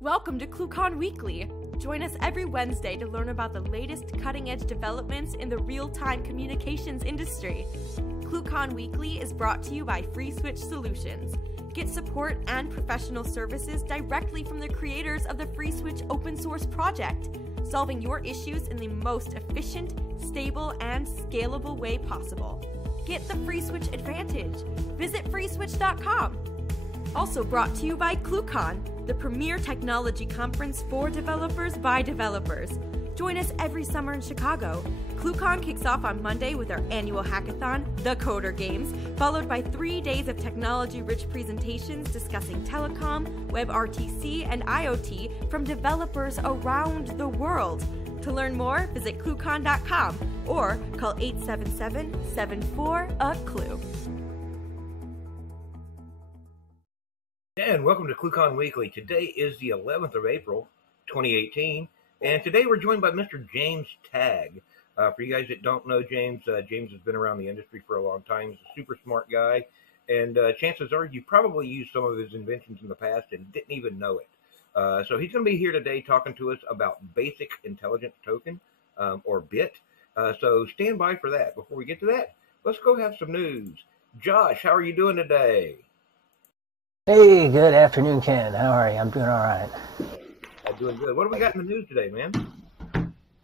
Welcome to ClueCon Weekly. Join us every Wednesday to learn about the latest cutting-edge developments in the real-time communications industry. ClueCon Weekly is brought to you by FreeSwitch Solutions. Get support and professional services directly from the creators of the FreeSwitch open source project, solving your issues in the most efficient, stable, and scalable way possible. Get the FreeSwitch advantage. Visit freeswitch.com. Also brought to you by ClueCon, the premier technology conference for developers by developers. Join us every summer in Chicago. ClueCon kicks off on Monday with our annual hackathon, The Coder Games, followed by 3 days of technology-rich presentations discussing telecom, WebRTC, and IoT from developers around the world. To learn more, visit ClueCon.com or call 877-74-A-CLUE. And welcome to ClueCon Weekly. Today is the 11th of April, 2018, and today we're joined by Mr. James Tagg. For you guys that don't know James, James has been around the industry for a long time. He's a super smart guy, and chances are you probably used some of his inventions in the past and didn't even know it. So he's going to be here today talking to us about Basic Intelligence Token, or BIT. So stand by for that. Before we get to that, let's go have some news. Josh, how are you doing today? Hey, good afternoon, Ken. How are you? I'm doing all right. I'm doing good. What do we got in the news today, man?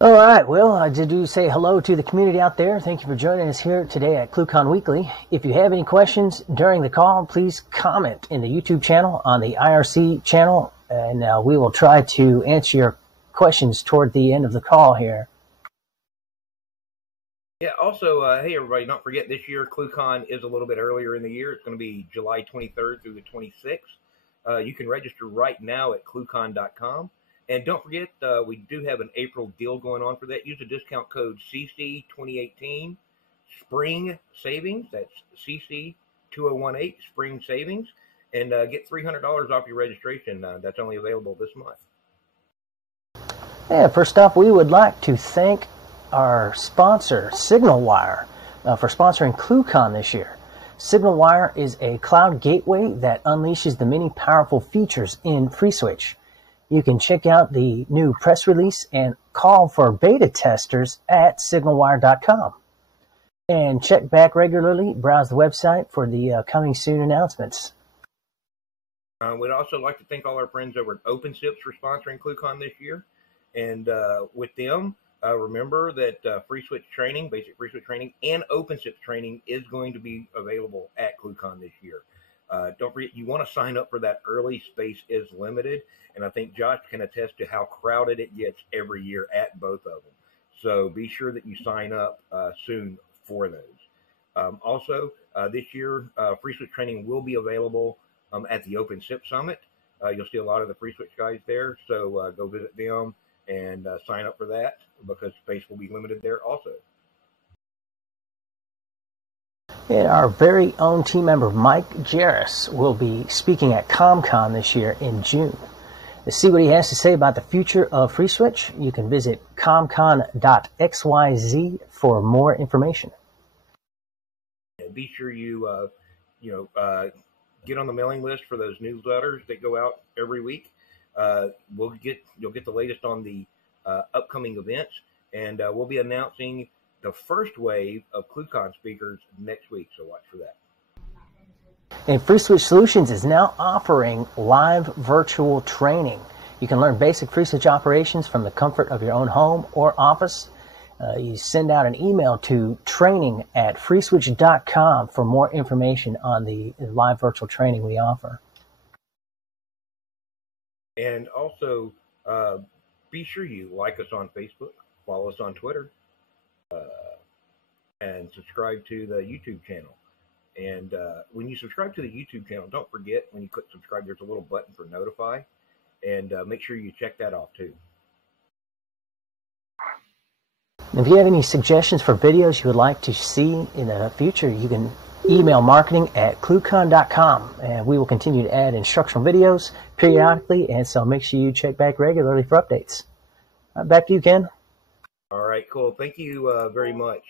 All right. Well, I do say hello to the community out there. Thank you for joining us here today at ClueCon Weekly. If you have any questions during the call, please comment in the YouTube channel, on the IRC channel, and we will try to answer your questions toward the end of the call here. Yeah, also, hey, everybody, don't forget this year ClueCon is a little bit earlier in the year. It's going to be July 23rd through the 26th. You can register right now at ClueCon.com. And don't forget, we do have an April deal going on for that. Use the discount code CC2018, Spring Savings. That's CC2018, Spring Savings. And get $300 off your registration. That's only available this month. Yeah, first off, we would like to thank our sponsor, SignalWire, for sponsoring ClueCon this year. SignalWire is a cloud gateway that unleashes the many powerful features in FreeSwitch. You can check out the new press release and call for beta testers at signalwire.com. And check back regularly, browse the website for the coming soon announcements. We'd also like to thank all our friends over at OpenShips for sponsoring ClueCon this year. And with them, remember that FreeSwitch training, basic FreeSwitch training, and OpenShips training is going to be available at ClueCon this year. Don't forget, you want to sign up for that early. Space is limited, and I think Josh can attest to how crowded it gets every year at both of them. So be sure that you sign up soon for those. Also, this year, FreeSwitch training will be available at the OpenShips Summit. You'll see a lot of the FreeSwitch guys there, so go visit them and sign up for that, because space will be limited there also. And our very own team member Mike Jarris will be speaking at ComCon this year in June. To see what he has to say about the future of FreeSwitch, you can visit comcon.xyz for more information. And be sure you get on the mailing list for those newsletters that go out every week. You'll get the latest on the upcoming events, and we'll be announcing the first wave of ClueCon speakers next week, so watch for that. And FreeSwitch Solutions is now offering live virtual training. You can learn basic FreeSwitch operations from the comfort of your own home or office. You send out an email to training@freeswitch.com for more information on the live virtual training we offer. And also, be sure you like us on Facebook, follow us on Twitter, and subscribe to the YouTube channel. And when you subscribe to the YouTube channel, don't forget, when you click subscribe, there's a little button for notify, and make sure you check that off too. If you have any suggestions for videos you would like to see in the future, you can email marketing@cluecon.com, and we will continue to add instructional videos periodically, and so make sure you check back regularly for updates. Back to you, Ken. All right, cool. Thank you very much,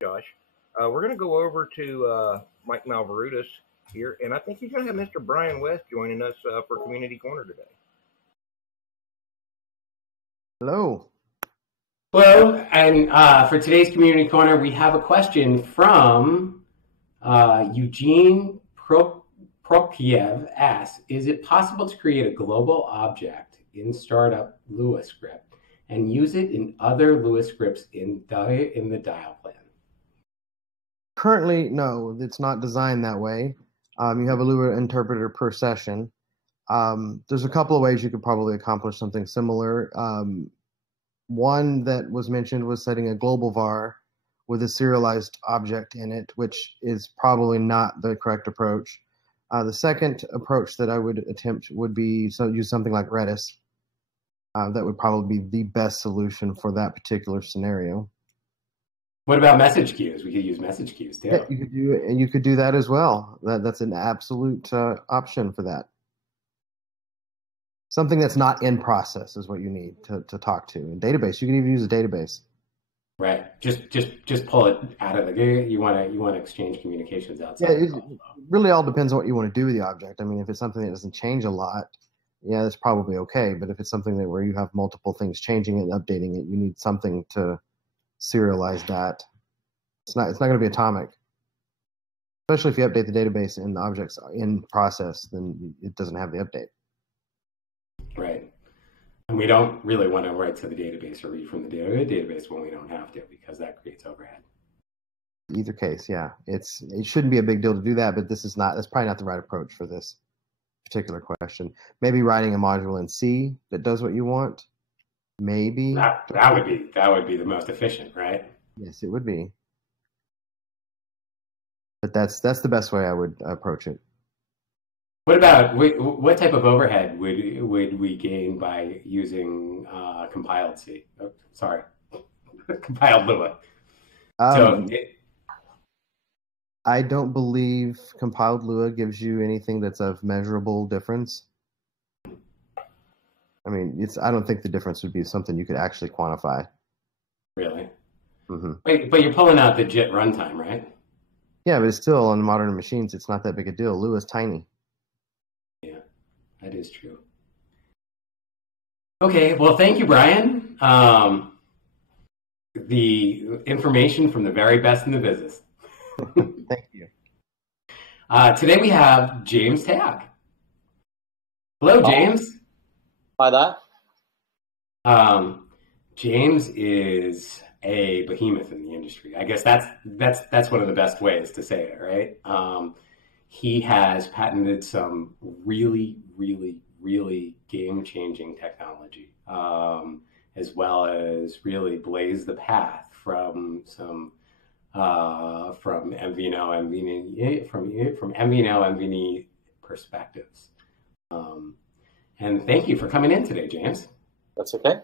Josh. We're going to go over to Mike Malverutis here, and I think he's going to have Mr. Brian West joining us for Community Corner today. Hello. Hello, and for today's Community Corner, we have a question from Eugene Propiev asks, is it possible to create a global object in startup Lua script and use it in other Lua scripts in the dial plan? Currently, no, it's not designed that way. You have a Lua interpreter per session. There's a couple of ways you could probably accomplish something similar. One that was mentioned was setting a global var with a serialized object in it, which is probably not the correct approach. The second approach that I would attempt would be use something like Redis. That would probably be the best solution for that particular scenario. What about message queues? We could use message queues too. Yeah, you could do that as well. That's an absolute option for that. Something that's not in process is what you need to talk to. In database, you can even use a database. Right. Just pull it out of the game. You want to exchange communications outside. Yeah, it really all depends on what you want to do with the object. I mean, if it's something that doesn't change a lot, yeah, that's probably okay. But if it's something where you have multiple things changing it and updating it, you need something to serialize that. It's not going to be atomic. Especially if you update the database and the object's in process, then it doesn't have the update. Right. And we don't really want to write to the database or read from the database when we don't have to, because that creates overhead. Either case, yeah. It shouldn't be a big deal to do that, but that's probably not the right approach for this particular question. Maybe writing a module in C that does what you want. Maybe. That would be the most efficient, right? Yes, it would be. But that's the best way I would approach it. What type of overhead would we gain by using compiled C? Oh, sorry, compiled Lua. I don't believe compiled Lua gives you anything that's of measurable difference. I mean, I don't think the difference would be something you could actually quantify. Really? Mm-hmm. Wait, but you're pulling out the JIT runtime, right? Yeah, but it's still on modern machines. It's not that big a deal. Lua's tiny. Yeah, that is true. Okay, well, thank you, Brian. The information from the very best in the business. Thank you. Today we have James Tagg. Hello, James. Hi there. James is a behemoth in the industry. I guess that's one of the best ways to say it, right? He has patented some really, really, really game-changing technology, as well as really blazed the path from some from MVNO, MVNE perspectives. And thank you for coming in today, James. That's okay.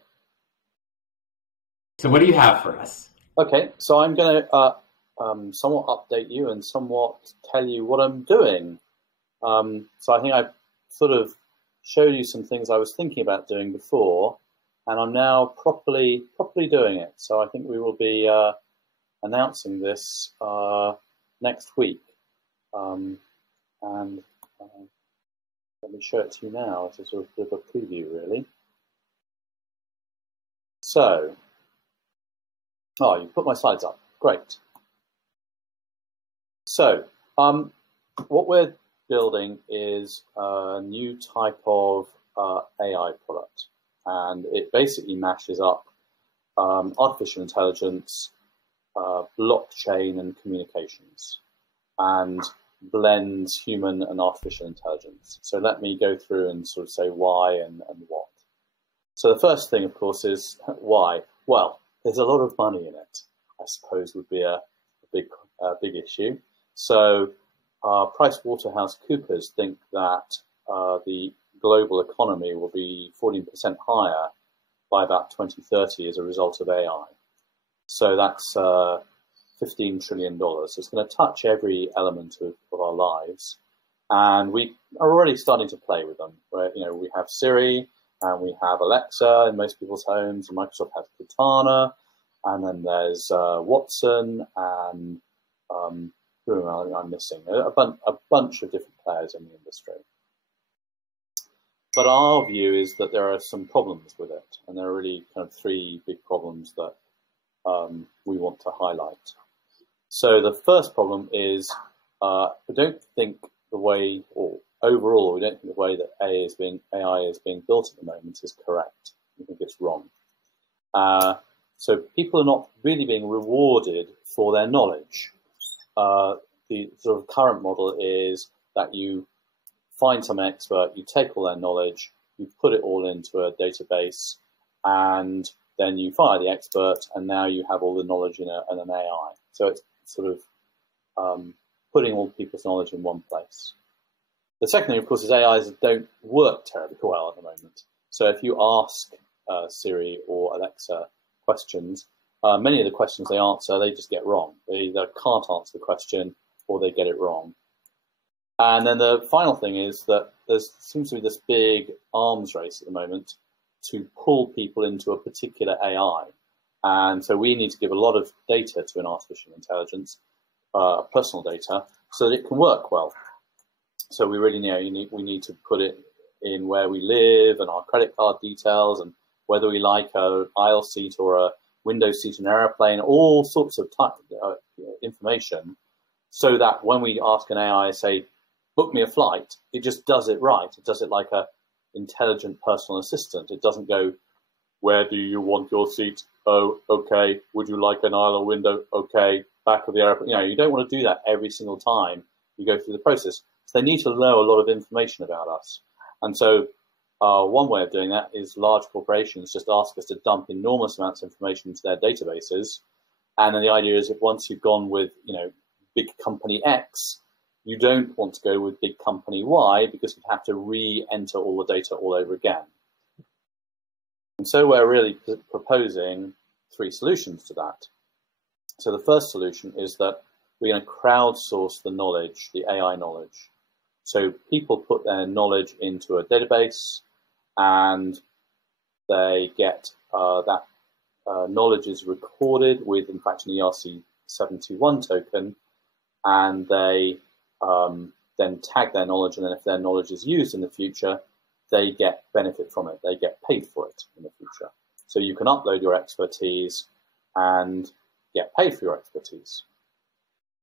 So what do you have for us? Okay, so I'm going to somewhat update you and somewhat tell you what I'm doing. So I think I sort of showed you some things I was thinking about doing before, and I'm now properly doing it. So I think we will be announcing this next week. Let me show it to you now as a sort of bit of a preview, really. So, you put my slides up. Great. So, what we're building is a new type of AI product, and it basically mashes up artificial intelligence, blockchain, and communications, and blends human and artificial intelligence. So let me go through and sort of say why and what. So the first thing, of course, is why. Well, there's a lot of money in it, I suppose, would be a big issue. So PricewaterhouseCoopers think that the global economy will be 14% higher by about 2030 as a result of AI. So that's $15 trillion. So it's going to touch every element of our lives. And we are already starting to play with them. We have Siri, and we have Alexa in most people's homes, and Microsoft has Cortana, and then there's Watson, and who am I missing? A bunch of different players in the industry. But our view is that there are some problems with it, and there are really kind of three big problems that we want to highlight. So the first problem is we don't think the way, or overall, we don't think the way that AI is being built at the moment is correct. We think it's wrong. So people are not really being rewarded for their knowledge. The sort of current model is that you find some expert, you take all their knowledge, you put it all into a database, and then you fire the expert, and now you have all the knowledge in an AI. So it's sort of putting all people's knowledge in one place. The second thing, of course, is AIs don't work terribly well at the moment. So if you ask Siri or Alexa questions, many of the questions they answer, they just get wrong. They either can't answer the question or they get it wrong. And then the final thing is that there seems to be this big arms race at the moment to pull people into a particular AI. And so we need to give a lot of data to an artificial intelligence, personal data, so that it can work well. So we really we need to put it in where we live and our credit card details and whether we like an aisle seat or a window seat in an airplane, all sorts of information, so that when we ask an AI, say, book me a flight, it just does it right. It does it like a intelligent personal assistant. It doesn't go, where do you want your seat? Oh, okay. Would you like an aisle or window? Okay. Back of the airplane. You don't want to do that every single time you go through the process. So they need to know a lot of information about us. And so one way of doing that is large corporations just ask us to dump enormous amounts of information into their databases. And then the idea is that once you've gone with, big company X, you don't want to go with big company Y because you have to re-enter all the data all over again. And so we're really proposing three solutions to that. So the first solution is that we're going to crowdsource the knowledge, the AI knowledge. So people put their knowledge into a database and they get that knowledge is recorded with, in fact, an ERC-721 token, and they then tag their knowledge, and then if their knowledge is used in the future, they get benefit from it. They get paid for it in the future. So you can upload your expertise and get paid for your expertise.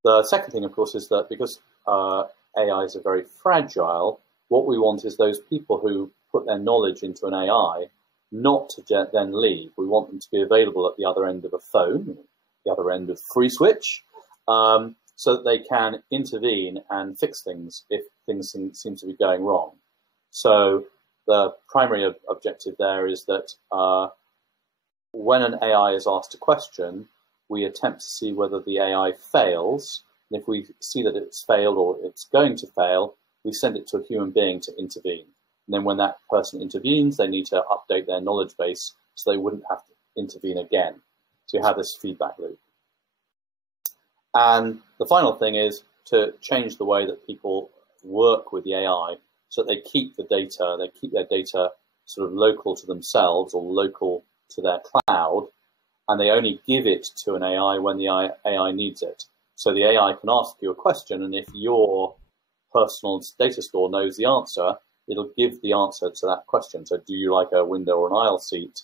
The second thing, of course, is that because AIs are very fragile, what we want is those people who put their knowledge into an AI not to then leave. We want them to be available at the other end of a phone, the other end of FreeSwitch, so that they can intervene and fix things if things seem to be going wrong. So the primary objective there is that when an AI is asked a question, we attempt to see whether the AI fails. And if we see that it's failed or it's going to fail, we send it to a human being to intervene. And then when that person intervenes, they need to update their knowledge base so they wouldn't have to intervene again. So you have this feedback loop. And the final thing is to change the way that people work with the AI so that they keep the data, they keep their data sort of local to themselves or local to their cloud, and they only give it to an AI when the AI needs it. So the AI can ask you a question, and if your personal data store knows the answer, it'll give the answer to that question. So do you like a window or an aisle seat?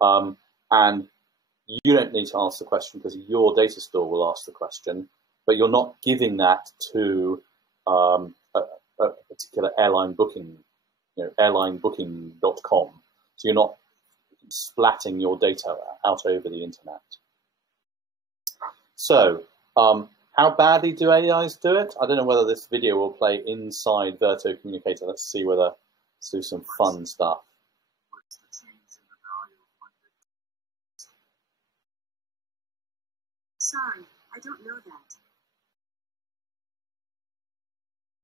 And you don't need to answer the question because your data store will ask the question, but you're not giving that to a particular airline booking, airlinebooking.com. So you're not splatting your data out over the internet. So how badly do AIs do it? I don't know whether this video will play inside Verto Communicator. Let's do some fun stuff. Sorry, I don't know that.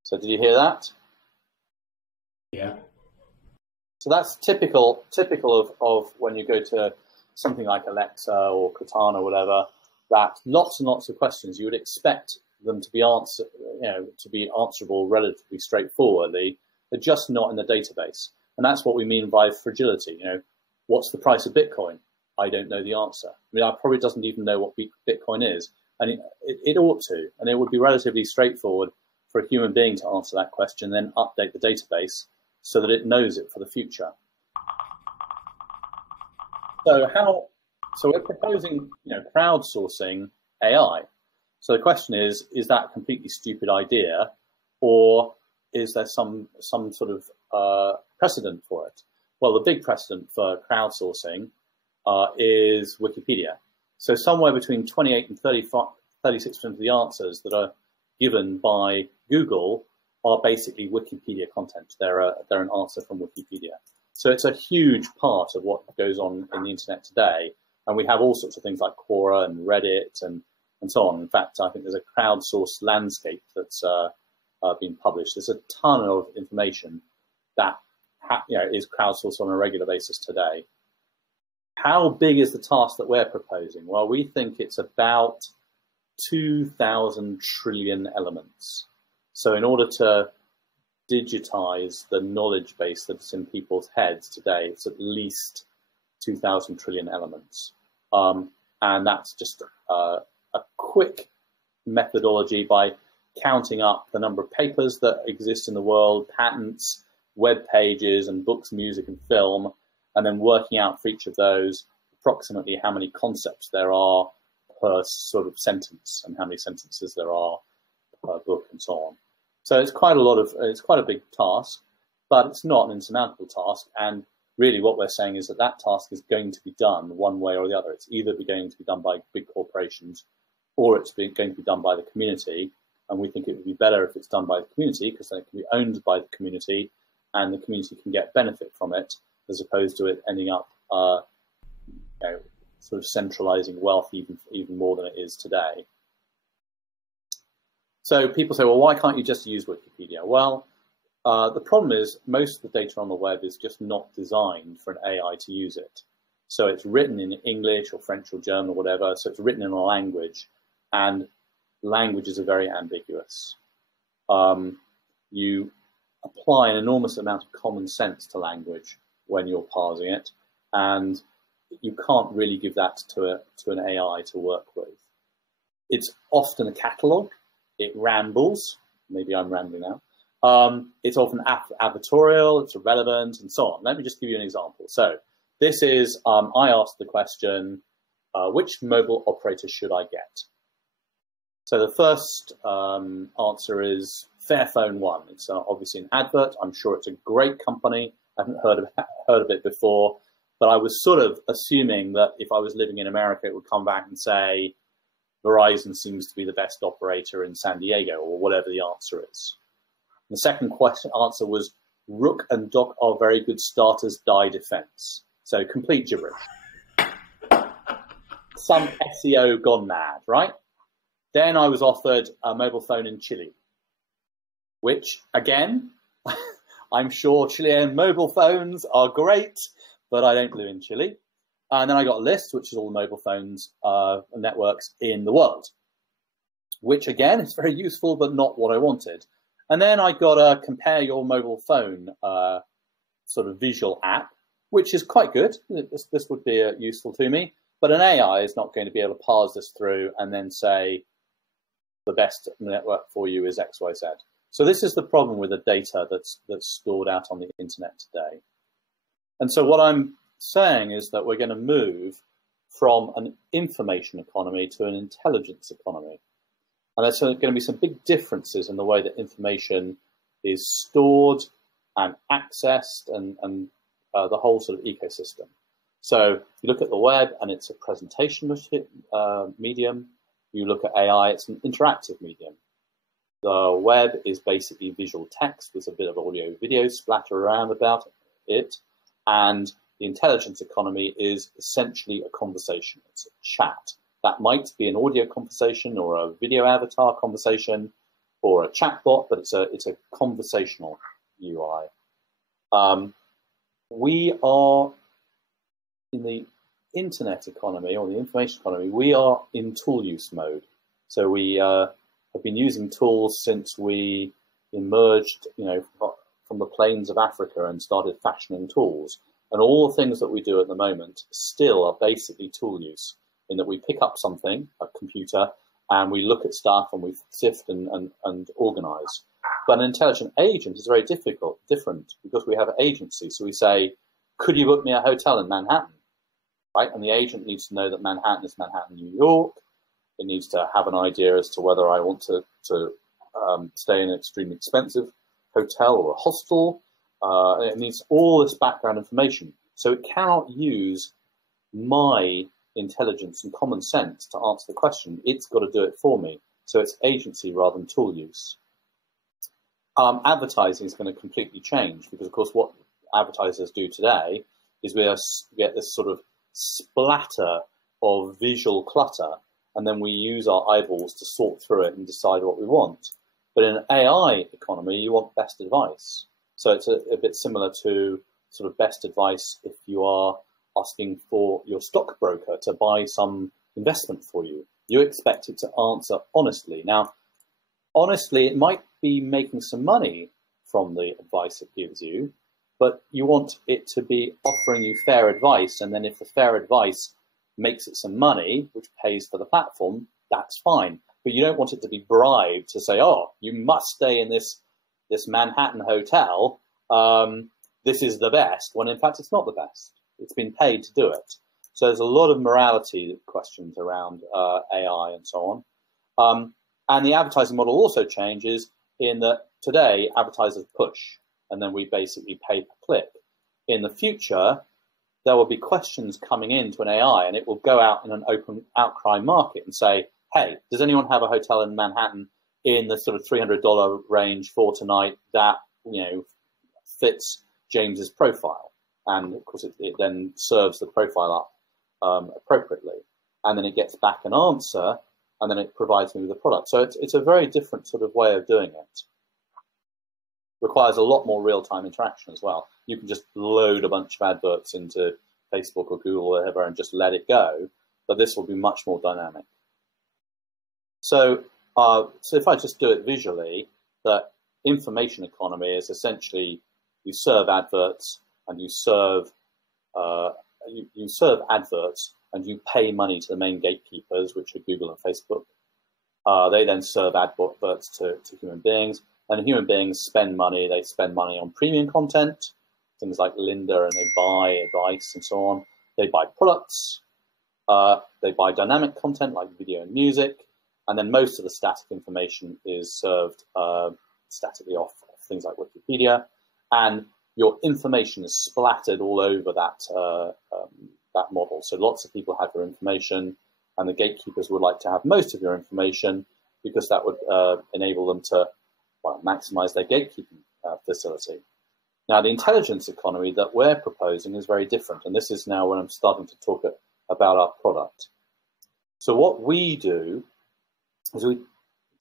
So did you hear that? Yeah. So that's typical of when you go to something like Alexa or Cortana or whatever, that lots and lots of questions you would expect them to be answerable relatively straightforwardly. They're just not in the database. And that's what we mean by fragility. What's the price of Bitcoin? I don't know the answer. I mean, I probably doesn't even know what Bitcoin is. And it ought to, and it would be relatively straightforward for a human being to answer that question, then update the database so that it knows it for the future. So we're proposing, crowdsourcing AI. So the question is that a completely stupid idea, or is there some sort of precedent for it? Well, the big precedent for crowdsourcing is Wikipedia. So somewhere between 28 and 36% of the answers that are given by Google are basically Wikipedia content. They're an answer from Wikipedia. So it's a huge part of what goes on in the internet today. And we have all sorts of things like Quora and Reddit and so on. In fact, I think there's a crowdsourced landscape that's been published. There's a ton of information that is crowdsourced on a regular basis today. How big is the task that we're proposing? Well, we think it's about 2,000 trillion elements. So in order to digitize the knowledge base that's in people's heads today, it's at least 2,000 trillion elements. And that's just a quick methodology by counting up the number of papers that exist in the world, patents, web pages, and books, music, and film, and then working out for each of those approximately how many concepts there are per sort of sentence and how many sentences there are per book and so on. So it's quite a big task, but it's not an insurmountable task. And really what we're saying is that task is going to be done one way or the other. It's either going to be done by big corporations or it's going to be done by the community. And we think it would be better if it's done by the community because then it can be owned by the community and the community can get benefit from it, as opposed to it ending up sort of centralizing wealth even more than it is today. So people say, well, why can't you just use Wikipedia? Well, the problem is most of the data on the web is just not designed for an AI to use it. So it's written in English or French or German or whatever, so it's written in a language, and languages are very ambiguous. You apply an enormous amount of common sense to language when you're parsing it, and you can't really give that to an AI to work with. It's often a catalogue. It rambles. Maybe I'm rambling now. It's often advertorial, it's irrelevant, and so on. Let me just give you an example. So this is, I asked the question, which mobile operator should I get? So the first answer is Fairphone 1. It's obviously an advert. I'm sure it's a great company. I haven't heard of it before, but I was sort of assuming that if I was living in America, it would come back and say, Verizon seems to be the best operator in San Diego, or whatever the answer is. The second answer was Rook and Dock are very good starters, die defense. So complete gibberish. Some SEO gone mad, right? Then I was offered a mobile phone in Chile, which, again, I'm sure Chilean mobile phones are great, but I don't live in Chile. And then I got a list, which is all the mobile phones networks in the world, which, again, is very useful, but not what I wanted. And then I got a compare your mobile phone sort of visual app, which is quite good. This would be useful to me. But an AI is not going to be able to parse this through and then say the best network for you is XYZ. So this is the problem with the data that's stored out on the internet today. And so what I'm saying is that we're going to move from an information economy to an intelligence economy. And there's going to be some big differences in the way that information is stored and accessed and the whole sort of ecosystem. So you look at the web and it's a presentation medium. You look at AI, it's an interactive medium. The web is basically visual text with a bit of audio video splatter around about it. And the intelligence economy is essentially a conversation. It's a chat. That might be an audio conversation or a video avatar conversation or a chatbot, but it's a conversational UI. We are in the internet economy or the information economy. We are in tool use mode. So we have been using tools since we emerged, from the plains of Africa and started fashioning tools. And all the things that we do at the moment still are basically tool use, in that we pick up something, a computer, and we look at stuff and we sift and organize. But an intelligent agent is very different because we have agency. So we say, could you book me a hotel in Manhattan? Right? And the agent needs to know that Manhattan is Manhattan, New York. It needs to have an idea as to whether I want to stay in an extremely expensive hotel or a hostel. It needs all this background information. So it cannot use my intelligence and common sense to answer the question. It's got to do it for me. So it's agency rather than tool use. Advertising is going to completely change because, of course, what advertisers do today is we get this sort of splatter of visual clutter, and then we use our eyeballs to sort through it and decide what we want. But in an AI economy, you want best advice. So it's a bit similar to sort of best advice if you are asking for your stockbroker to buy some investment for you. You expect it to answer honestly. Now, honestly, it might be making some money from the advice it gives you, but you want it to be offering you fair advice. And then if the fair advice makes it some money, which pays for the platform, that's fine. But you don't want it to be bribed to say, oh, you must stay in this Manhattan hotel. This is the best, when in fact it's not the best. It's been paid to do it. So there's a lot of morality questions around AI and so on. And the advertising model also changes in that today advertisers push and then we basically pay per click. In the future, there will be questions coming into an AI and it will go out in an open outcry market and say, hey, does anyone have a hotel in Manhattan in the sort of $300 range for tonight that, fits James's profile? And of course, it then serves the profile up appropriately. And then it gets back an answer, and then it provides me with a product. So it's a very different sort of way of doing it. Requires a lot more real-time interaction as well. You can just load a bunch of adverts into Facebook or Google or whatever and just let it go, but this will be much more dynamic. So if I just do it visually, the information economy is essentially you serve adverts and you serve adverts and you pay money to the main gatekeepers, which are Google and Facebook. They then serve adverts to human beings, and human beings spend money. They spend money on premium content, things like Linda, and they buy advice and so on. They buy products. They buy dynamic content like video and music, and then most of the static information is served statically off things like Wikipedia, and your information is splattered all over that model. So lots of people have your information, and the gatekeepers would like to have most of your information because that would enable them to maximize their gatekeeping facility. Now, the intelligence economy that we're proposing is very different, and this is now when I'm starting to talk about our product. So what we do is we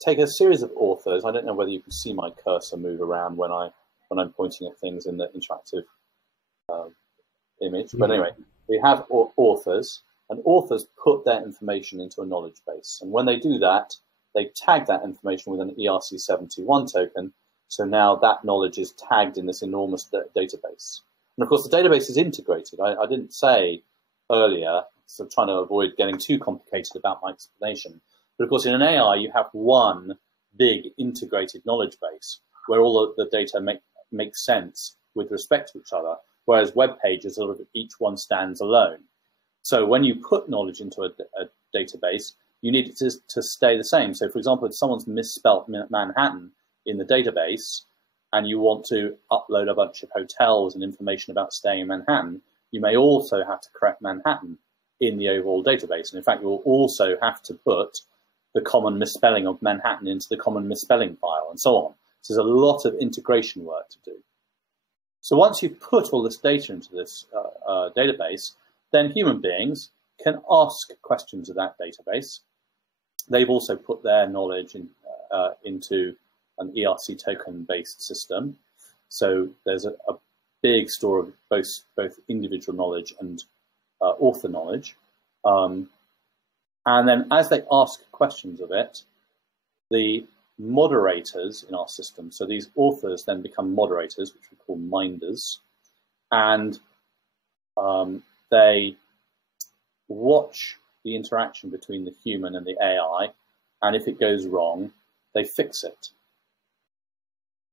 take a series of authors. I don't know whether you can see my cursor move around when I'm pointing at things in the interactive image, but anyway, we have authors, and authors put their information into a knowledge base, and when they do that, they tag that information with an ERC-71 token. So now that knowledge is tagged in this enormous database. And of course, the database is integrated. I didn't say earlier, so I'm trying to avoid getting too complicated about my explanation. But of course, in an AI, you have one big integrated knowledge base where all of the data makes sense with respect to each other, whereas web pages, sort of each one stands alone. So when you put knowledge into a database, you need it to stay the same. So for example, if someone's misspelt Manhattan in the database and you want to upload a bunch of hotels and information about staying in Manhattan, you may also have to correct Manhattan in the overall database. And in fact, you will also have to put the common misspelling of Manhattan into the common misspelling file and so on. So there's a lot of integration work to do. So once you've put all this data into this database, then human beings can ask questions of that database. They've also put their knowledge into an ERC token-based system. So there's a big store of both individual knowledge and author knowledge. And then as they ask questions of it, the moderators in our system, so these authors then become moderators, which we call minders, and they watch the interaction between the human and the AI, and if it goes wrong, they fix it.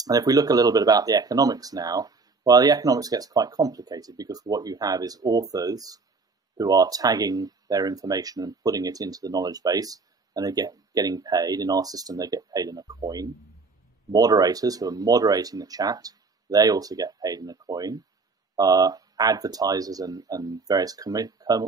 And if we look a little bit about the economics now, well, the economics gets quite complicated because what you have is authors who are tagging their information and putting it into the knowledge base, and they getting paid. In our system, they get paid in a coin. Moderators who are moderating the chat, they also get paid in a coin. Advertisers and various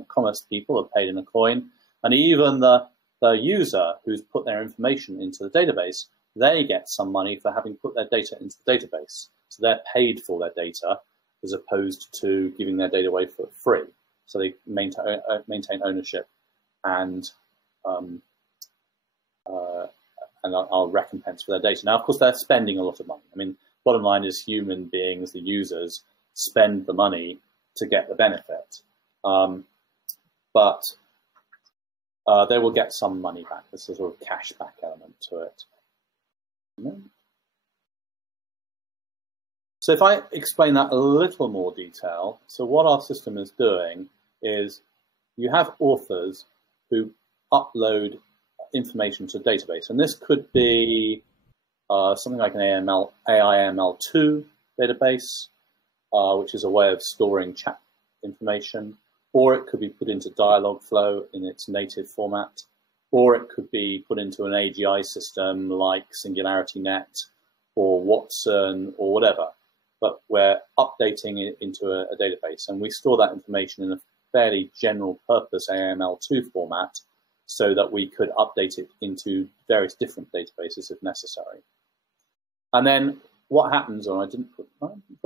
commerce people are paid in a coin. And even the user who's put their information into the database, they get some money for having put their data into the database. So they're paid for their data as opposed to giving their data away for free. So they maintain ownership and are recompensed for their data. Now, of course, they're spending a lot of money. I mean, bottom line is human beings, the users, spend the money to get the benefit. But they will get some money back. There's a sort of cashback element to it. So if I explain that a little more detail, so what our system is doing is you have authors who upload information to a database, and this could be something like an AIML2 database, which is a way of storing chat information, or it could be put into Dialogflow in its native format, or it could be put into an AGI system like SingularityNet or Watson or whatever. But we're updating it into a database, and we store that information in a fairly general purpose AML2 format so that we could update it into various different databases if necessary. And then what happens, or I didn't put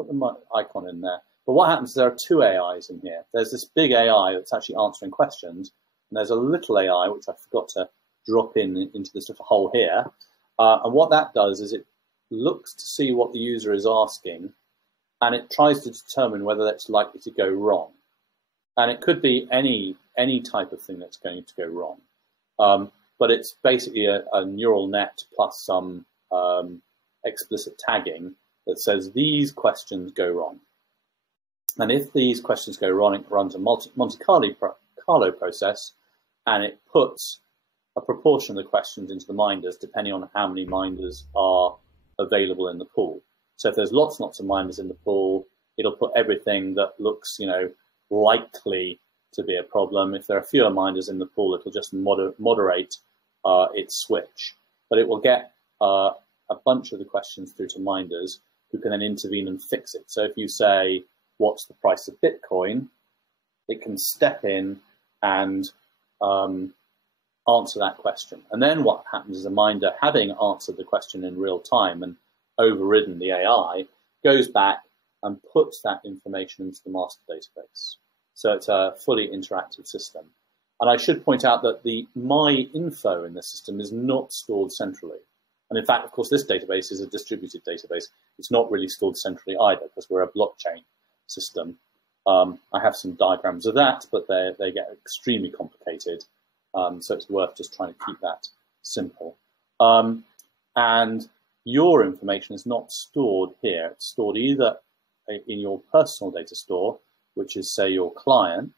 the icon in there, but what happens is there are two AIs in here. There's this big AI that's actually answering questions, and there's a little AI, which I forgot to drop into this little hole here. And what that does is it looks to see what the user is asking, and it tries to determine whether that's likely to go wrong. And it could be any type of thing that's going to go wrong. But it's basically a neural net plus some explicit tagging that says these questions go wrong. And if these questions go wrong, it runs a Monte Carlo process, and it puts a proportion of the questions into the minders depending on how many minders are available in the pool. So if there's lots and lots of minders in the pool, it'll put everything that looks, likely to be a problem. If there are fewer minders in the pool, it'll just moderate its switch. But it will get a bunch of the questions through to minders who can then intervene and fix it. So if you say, what's the price of Bitcoin? It can step in and answer that question. And then what happens is a minder, having answered the question in real time and overridden the AI, goes back and puts that information into the master database. So it's a fully interactive system. And I should point out that the my info in this system is not stored centrally. And in fact, of course, this database is a distributed database. It's not really stored centrally either because we're a blockchain system. I have some diagrams of that, but they get extremely complicated. So it's worth just trying to keep that simple. And your information is not stored here. It's stored either in your personal data store, which is, say, your client,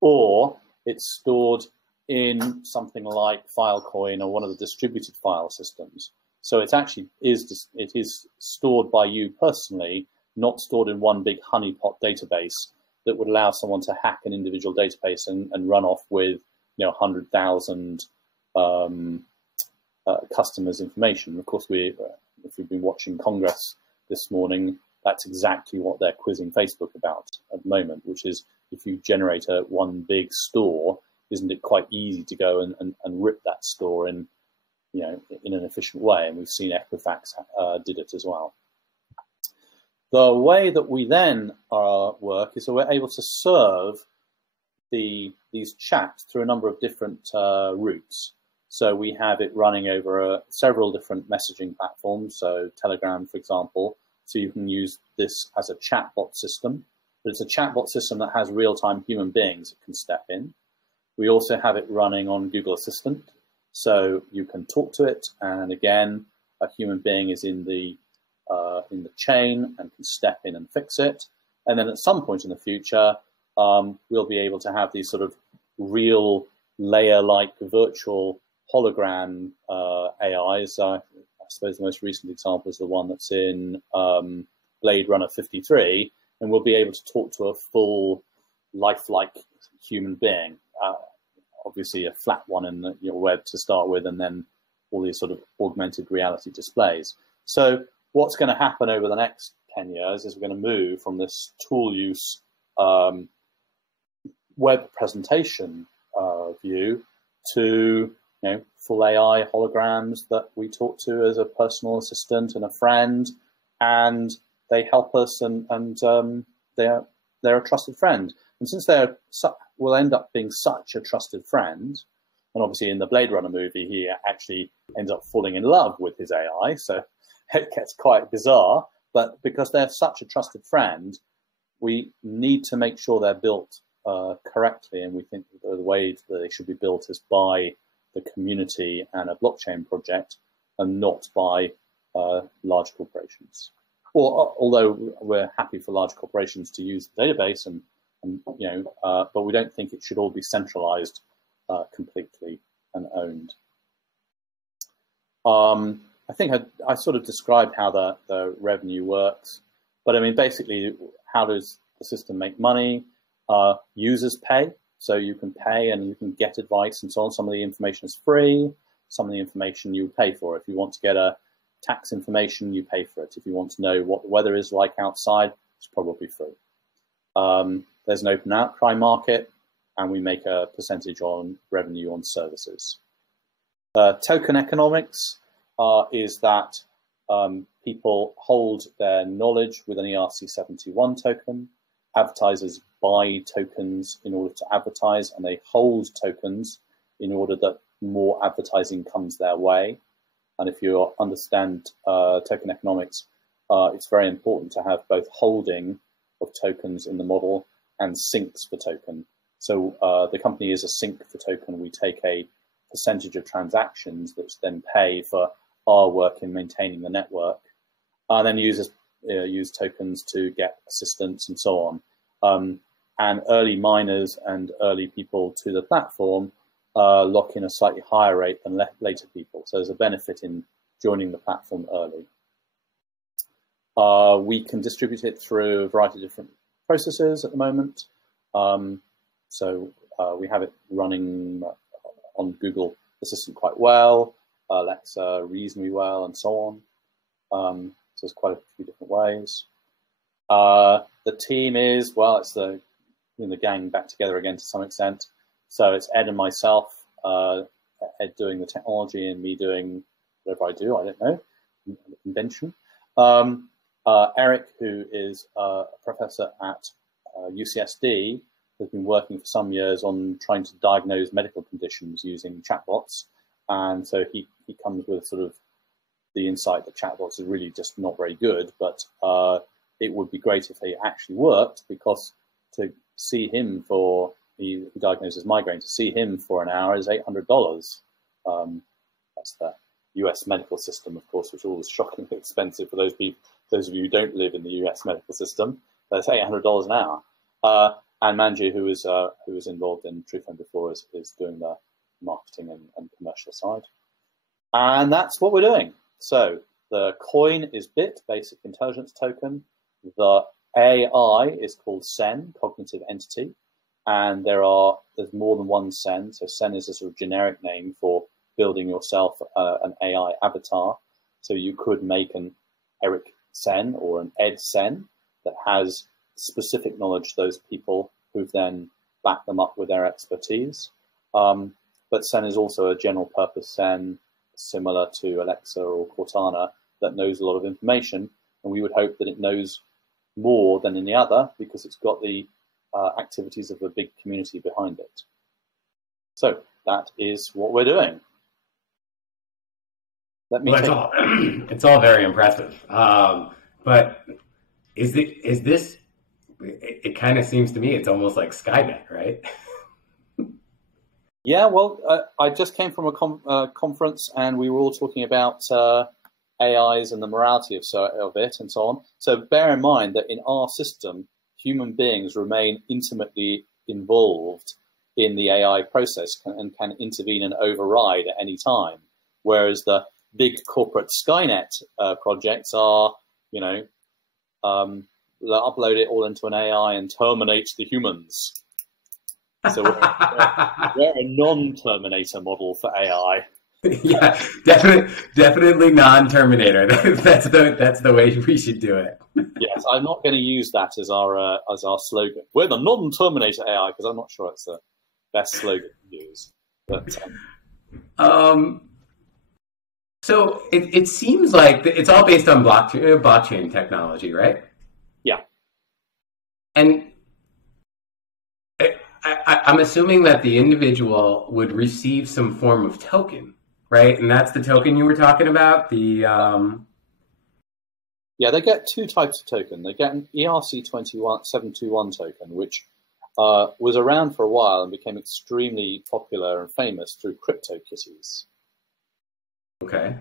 or it's stored in something like Filecoin or one of the distributed file systems. So it actually is stored by you personally, not stored in one big honeypot database that would allow someone to hack an individual database and run off with 100,000 customers' information. Of course, if you've been watching Congress this morning, that's exactly what they're quizzing Facebook about at the moment, which is if you generate one big store, isn't it quite easy to go and rip that store in an efficient way? And we've seen Equifax did it as well. The way that we then work is that we're able to serve these chats through a number of different routes. So we have it running over several different messaging platforms, so Telegram, for example. So you can use this as a chatbot system, but it's a chatbot system that has real-time human beings that can step in. We also have it running on Google Assistant, so you can talk to it, and again, a human being is in the chain and can step in and fix it. And then at some point in the future, we'll be able to have these sort of real layer-like virtual hologram AIs. I suppose the most recent example is the one that's in Blade Runner 53, and we'll be able to talk to a full lifelike human being. Obviously, a flat one in your web to start with, and then all these sort of augmented reality displays. So what's going to happen over the next 10 years is we're going to move from this tool use web presentation view to full AI holograms that we talk to as a personal assistant and a friend, and they help us, and they're a trusted friend. And since will end up being such a trusted friend, and obviously in the Blade Runner movie, he actually ends up falling in love with his AI, so it gets quite bizarre. But because they're such a trusted friend, we need to make sure they're built correctly, and we think the way that they should be built is by the community and a blockchain project, and not by large corporations. Or although we're happy for large corporations to use the database, but we don't think it should all be centralized completely and owned. I think I sort of described how the revenue works, but I mean, basically, how does the system make money? Users pay, so you can pay and you can get advice and so on. Some of the information is free, some of the information you pay for. If you want to get a tax information, you pay for it. If you want to know what the weather is like outside, it's probably free. There's an open outcry market, and we make a percentage on revenue on services. Token economics is that people hold their knowledge with an ERC-71 token. Advertisers buy tokens in order to advertise, and they hold tokens in order that more advertising comes their way. And if you understand token economics, it's very important to have both holding of tokens in the model and sinks for token. So the company is a sink for token. We take a percentage of transactions that then pay for our work in maintaining the network, and then users use tokens to get assistance and so on. And early miners and early people to the platform lock in a slightly higher rate than later people. So there's a benefit in joining the platform early. We can distribute it through a variety of different processes at the moment. So we have it running on Google Assistant quite well, Alexa reasonably well, and so on. So there's quite a few different ways. The team is, well, it's the gang back together again to some extent. So it's Ed and myself, Ed doing the technology and me doing whatever I do, I don't know, invention. Eric, who is a professor at UCSD, has been working for some years on trying to diagnose medical conditions using chatbots. And so he comes with sort of the insight that chatbots are really just not very good, but it would be great if they actually worked, because to see him for, he diagnoses migraine, to see him for an hour is $800. That's the US medical system, of course, which is always shockingly expensive for those of you who don't live in the US medical system. That's $800 an hour. And Manju, who was involved in TruePhone before, is doing the marketing and commercial side. And that's what we're doing. So the coin is BIT, Basic Intelligence Token. The AI is called SEN, Cognitive Entity. And there's more than one SEN. So SEN is a sort of generic name for building yourself an AI avatar. So you could make an Eric SEN or an Ed SEN that has specific knowledge to those people who've then backed them up with their expertise. But SEN is also a general purpose SEN, similar to Alexa or Cortana, that knows a lot of information. And we would hope that it knows more than any other, because it's got the activities of a big community behind it. So that is what we're doing. It's all very impressive. But it kind of seems to me it's almost like Skynet, right? Yeah, well, I just came from a conference, and we were all talking about AIs and the morality of it and so on. So bear in mind that in our system, human beings remain intimately involved in the AI process and can intervene and override at any time. Whereas the big corporate Skynet projects are, you know, they'll upload it all into an AI and terminate the humans. So we're a non-Terminator model for AI. Yeah, definitely non-Terminator. That's the way we should do it. Yes, I'm not going to use that as our slogan. We're the non-Terminator AI, because I'm not sure it's the best slogan to use. But so it seems like it's all based on blockchain technology, right? Yeah. And I'm assuming that the individual would receive some form of token, right? And that's the token you were talking about. Yeah, they get two types of token. They get an ERC-721 token, which was around for a while and became extremely popular and famous through CryptoKitties. Okay.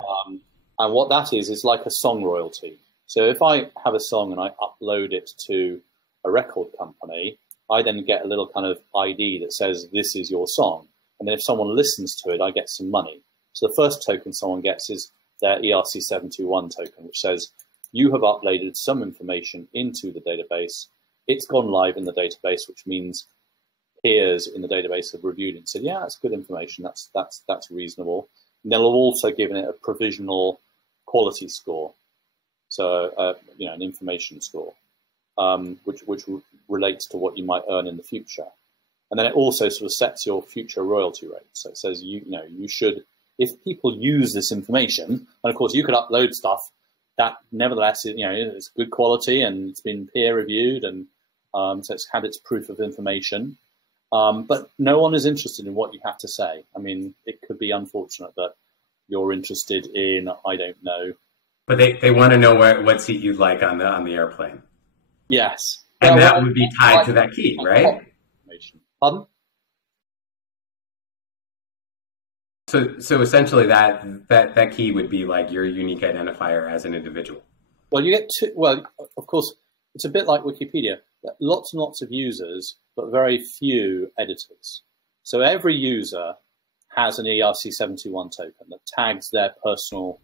And what that is like a song royalty. So if I have a song and I upload it to a record company, I then get a little kind of ID that says, this is your song. And then if someone listens to it, I get some money. So the first token someone gets is their ERC-721 token, which says, you have uploaded some information into the database. It's gone live in the database, which means peers in the database have reviewed it and said, yeah, that's good information. That's reasonable. And they'll have also given it a provisional quality score. So, you know, an information score, which relates to what you might earn in the future. And then it also sort of sets your future royalty rate. So it says, you know, you should, if people use this information, and of course you could upload stuff that nevertheless, you know, it's good quality and it's been peer reviewed, and so it's had its proof of information. But no one is interested in what you have to say. I mean, it could be unfortunate that you're interested in, I don't know. But they want to know what seat you'd like on the airplane. Yes. And that would be tied to that key, right? Pardon? So essentially that key would be like your unique identifier as an individual. Well, you get well, of course, it's a bit like Wikipedia. Lots and lots of users, but very few editors. So every user has an ERC-721 token that tags their personal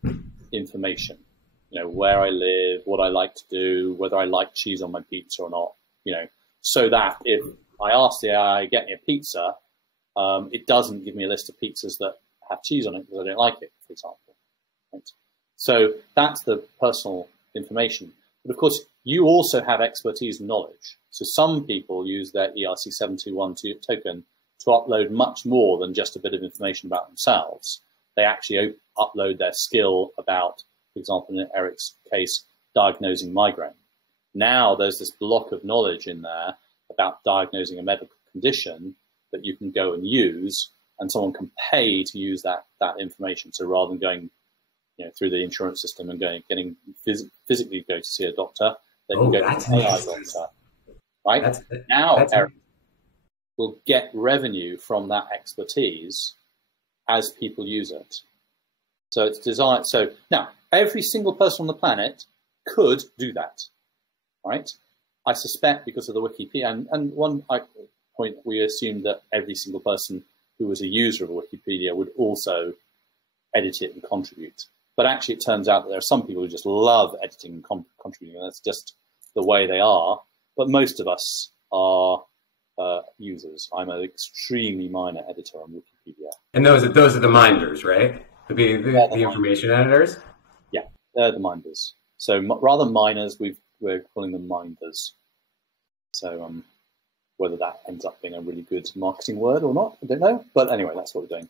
information. You know, where I live, what I like to do, whether I like cheese on my pizza or not, you know, so that if I ask the AI, get me a pizza, it doesn't give me a list of pizzas that have cheese on it because I don't like it, for example. Right? So that's the personal information. But of course, you also have expertise and knowledge. So some people use their ERC-721 token to upload much more than just a bit of information about themselves. They actually upload their skill about, for example, in Eric's case, diagnosing migraine. Now there's this block of knowledge in there about diagnosing a medical condition that you can go and use, and someone can pay to use that information. So rather than going, you know, through the insurance system and getting physically go to see a doctor, they can go to an AI doctor. Right? Now Eric will get revenue from that expertise as people use it. So it's designed. So now every single person on the planet could do that, right? I suspect because of the Wikipedia, and one point we assumed that every single person who was a user of Wikipedia would also edit it and contribute. But actually, it turns out that there are some people who just love editing and contributing, and that's just the way they are. But most of us are users. I'm an extremely minor editor on Wikipedia. And those are the minders, right? The information editors? Yeah, they're the minders. So rather than miners, we're calling them minders. So whether that ends up being a really good marketing word or not, I don't know. But anyway, that's what we're doing.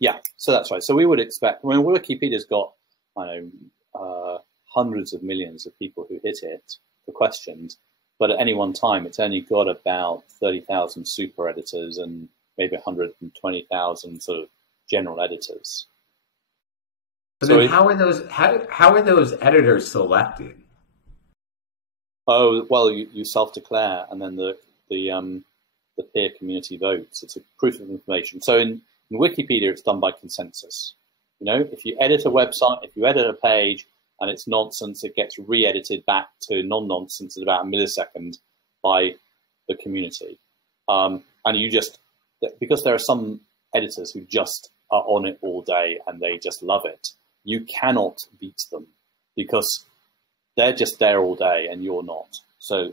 Yeah, so that's right. So we would expect, I mean, Wikipedia's got, I don't know, hundreds of millions of people who hit it for questions. But at any one time, it's only got about 30,000 super editors and maybe 120,000 sort of general editors. But so then how are those editors selected? Oh, well, you self-declare, and then the peer community votes. It's a proof of information. So in Wikipedia, it's done by consensus. You know, if you edit a website, if you edit a page and it's nonsense, it gets re-edited back to non-nonsense in about a millisecond by the community. And you just because there are some editors who just are on it all day and they just love it, you cannot beat them because they're just there all day and you're not. So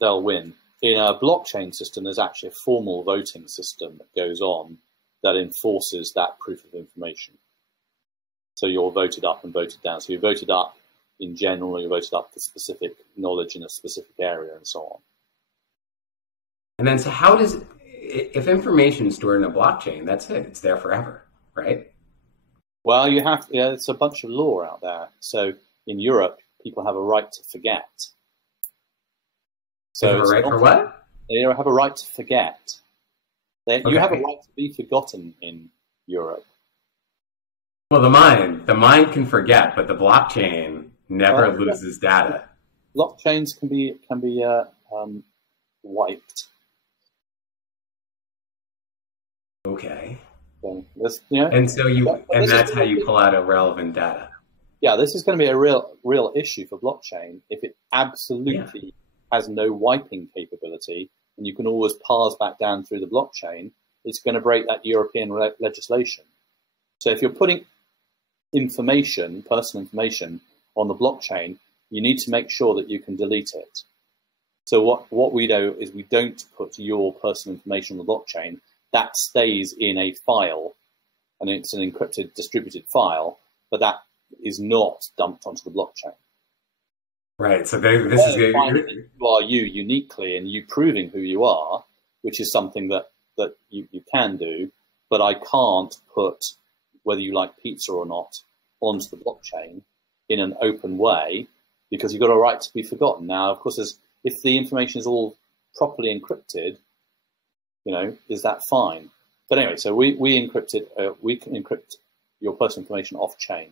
they'll win. In a blockchain system, there's actually a formal voting system that goes on that enforces that proof of information. So you're voted up and voted down. So you're voted up in general, you're voted up for specific knowledge in a specific area and so on. And then, so how does, if information is stored in a blockchain, that's it, it's there forever, right? Well, it's a bunch of law out there. So in Europe, people have a right to forget. So they have a right for what? They have a right to forget. Okay. You have a right to be forgotten in Europe. Well, the mind can forget, but the blockchain never loses data. Blockchains can be wiped. Okay. So and so that's how you pull out irrelevant data. Yeah, this is going to be a real issue for blockchain if it absolutely has no wiping capability, and you can always parse back down through the blockchain. It's going to break that European legislation. So if you're putting information, personal information, on the blockchain, you need to make sure that you can delete it. So what we do is we don't put your personal information on the blockchain. That stays in a file, and it's an encrypted distributed file, but that is not dumped onto the blockchain. Right. So this is good. You are you uniquely, and you proving who you are, which is something that you can do, but I can't put whether you like pizza or not onto the blockchain in an open way because you've got a right to be forgotten. Now, of course, if the information is all properly encrypted, is that fine? But anyway, so we encrypt it. We can encrypt your personal information off chain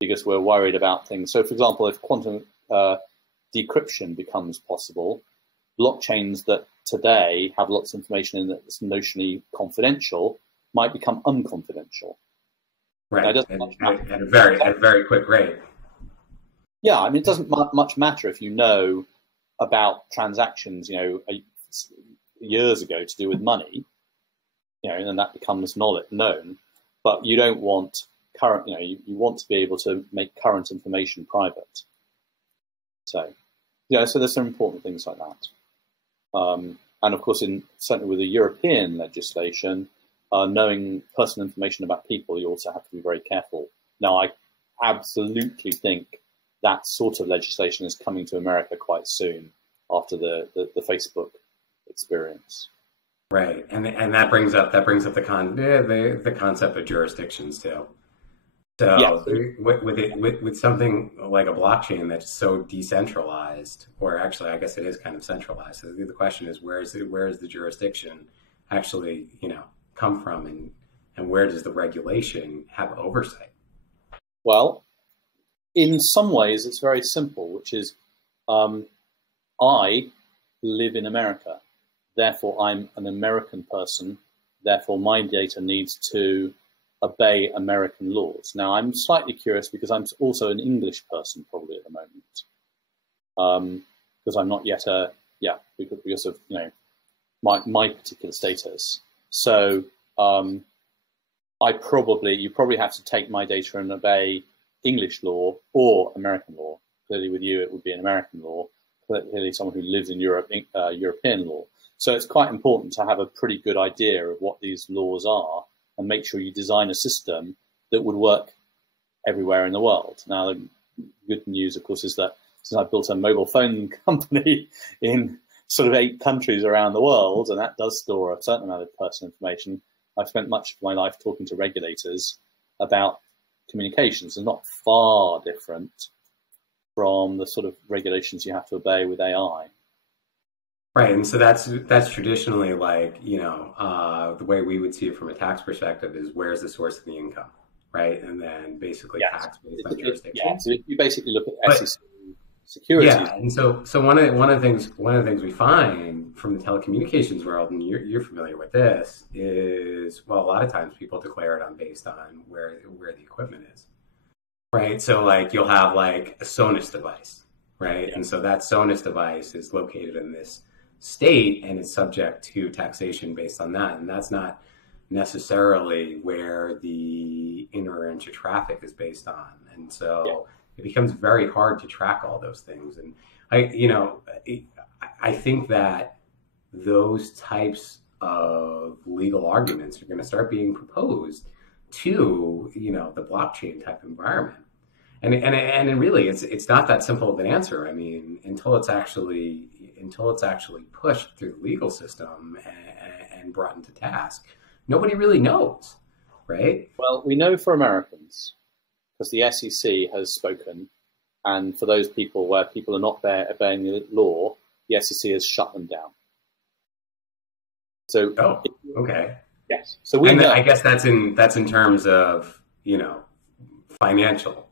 because we're worried about things. So, for example, if quantum decryption becomes possible, blockchains that today have lots of information in that's notionally confidential might become unconfidential. Right, at a very quick rate. Yeah, I mean, it doesn't much matter if you know about transactions, years ago to do with money, and that becomes known. But you don't want current, you want to be able to make current information private. So, so there's some important things like that. And of course, certainly with the European legislation, knowing personal information about people, you also have to be very careful. Now, I absolutely think that sort of legislation is coming to America quite soon after the Facebook experience. Right, and that brings up the concept of jurisdictions too. So with something like a blockchain that's so decentralized, or actually, I guess it is kind of centralized. So the question is, where is the jurisdiction actually, come from, and where does the regulation have oversight? Well, in some ways, it's very simple, which is I live in America. Therefore, I'm an American person. Therefore, my data needs to obey American laws. Now, I'm slightly curious because I'm also an English person probably at the moment, because I'm not yet because of my particular status. So you probably have to take my data and obey English law or American law. Clearly, with you, it would be an American law. Clearly, someone who lives in Europe, European law. So it's quite important to have a pretty good idea of what these laws are and make sure you design a system that would work everywhere in the world. Now, the good news, of course, is that since I've built a mobile phone company in sort of 8 countries around the world, and that does store a certain amount of personal information, I've spent much of my life talking to regulators about communications, and not far different from the sort of regulations you have to obey with AI. Right, and so that's traditionally like, the way we would see it from a tax perspective is where's the source of the income, right? And then basically tax based on jurisdiction. Yeah, so you basically look at SEC securities. Yeah, and so one of the things we find from the telecommunications world, and you're familiar with this, is a lot of times people declare it based on where the equipment is, right? So like you'll have like a Sonos device, right? And so that Sonos device is located in this state and is subject to taxation based on that. And that's not necessarily where the inter traffic is based on. And so it becomes very hard to track all those things. And I think that those types of legal arguments are going to start being proposed to, the blockchain type environment. And really, it's not that simple of an answer. I mean, until it's actually pushed through the legal system and brought into task, nobody really knows, right? Well, we know for Americans, because the SEC has spoken, and for those people where people are not there obeying the law, the SEC has shut them down. So, okay, yes. So we know. I guess that's in terms of financial.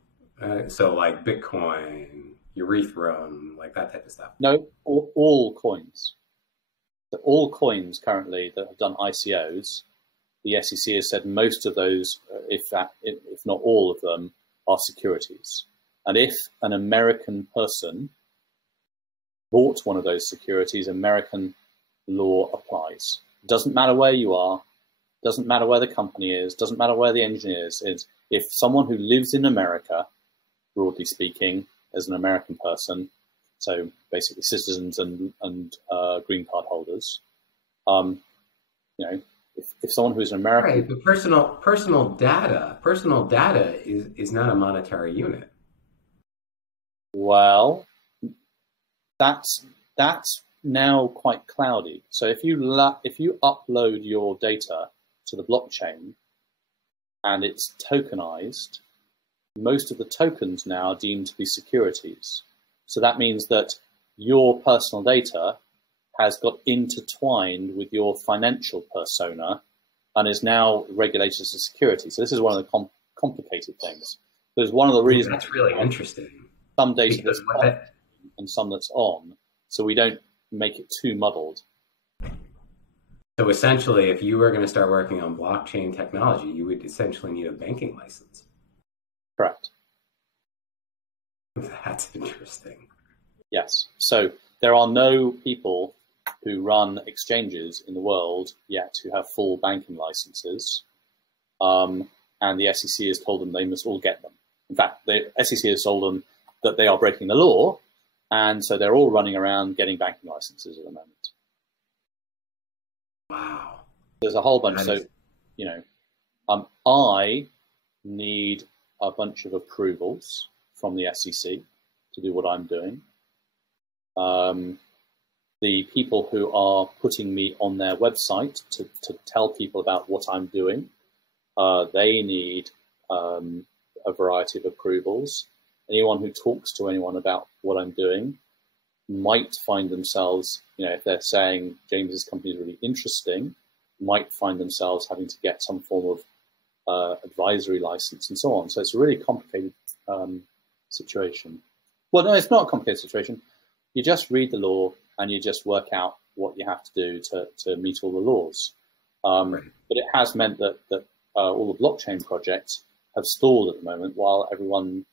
So like Bitcoin, Ethereum, like that type of stuff. No, all coins. So all coins currently that have done ICOs, the SEC has said most of those, if not all of them, are securities. And if an American person bought one of those securities, American law applies. Doesn't matter where you are, doesn't matter where the company is, doesn't matter where the engineer is. If someone who lives in America, broadly speaking, as an American person, so basically citizens and green card holders, if someone who's an American, right? But personal data is not a monetary unit. Well, that's now quite cloudy. So if you upload your data to the blockchain and it's tokenized, most of the tokens now are deemed to be securities. So that means that your personal data has got intertwined with your financial persona and is now regulated as a security. So this is one of the complicated things. There's one of the reasons that's really interesting. Some data that's off and some that's on, so we don't make it too muddled. So essentially, if you were going to start working on blockchain technology, you would essentially need a banking license. Correct. That's interesting. Yes. So there are no people who run exchanges in the world yet who have full banking licenses. And the SEC has told them they must all get them. In fact, the SEC has told them that they are breaking the law. And so they're all running around getting banking licenses at the moment. Wow. There's a whole bunch. So, I need a bunch of approvals from the SEC to do what I'm doing. The people who are putting me on their website to tell people about what I'm doing, they need a variety of approvals. Anyone who talks to anyone about what I'm doing might find themselves, if they're saying James's company is really interesting, might find themselves having to get some form of advisory license and so on. So it's a really complicated situation. Well, no, it's not a complicated situation. You just read the law and you just work out what you have to do to meet all the laws. But it has meant that all the blockchain projects have stalled at the moment while everyone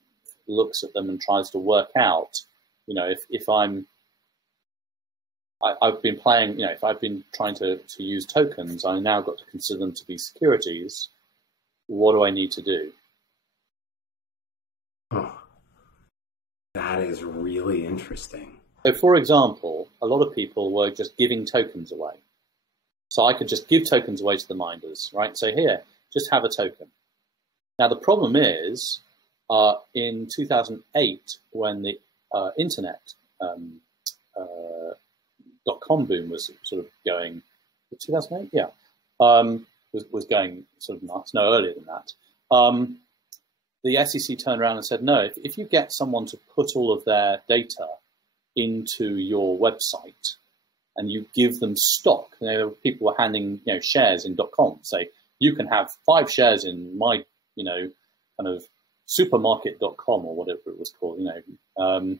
looks at them and tries to work out, if I've been playing, if I've been trying to use tokens, I now got to consider them to be securities. What do I need to do? Oh, that is really interesting. So, for example, a lot of people were just giving tokens away. So I could just give tokens away to the minders, right? So here, just have a token. Now, the problem is, in 2008, when the internet .com boom was sort of going, 2008, yeah, was going sort of nuts. No, earlier than that. The SEC turned around and said, no, if you get someone to put all of their data into your website and you give them stock, people were handing shares in .com, say you can have 5 shares in my kind of supermarket.com or whatever it was called. I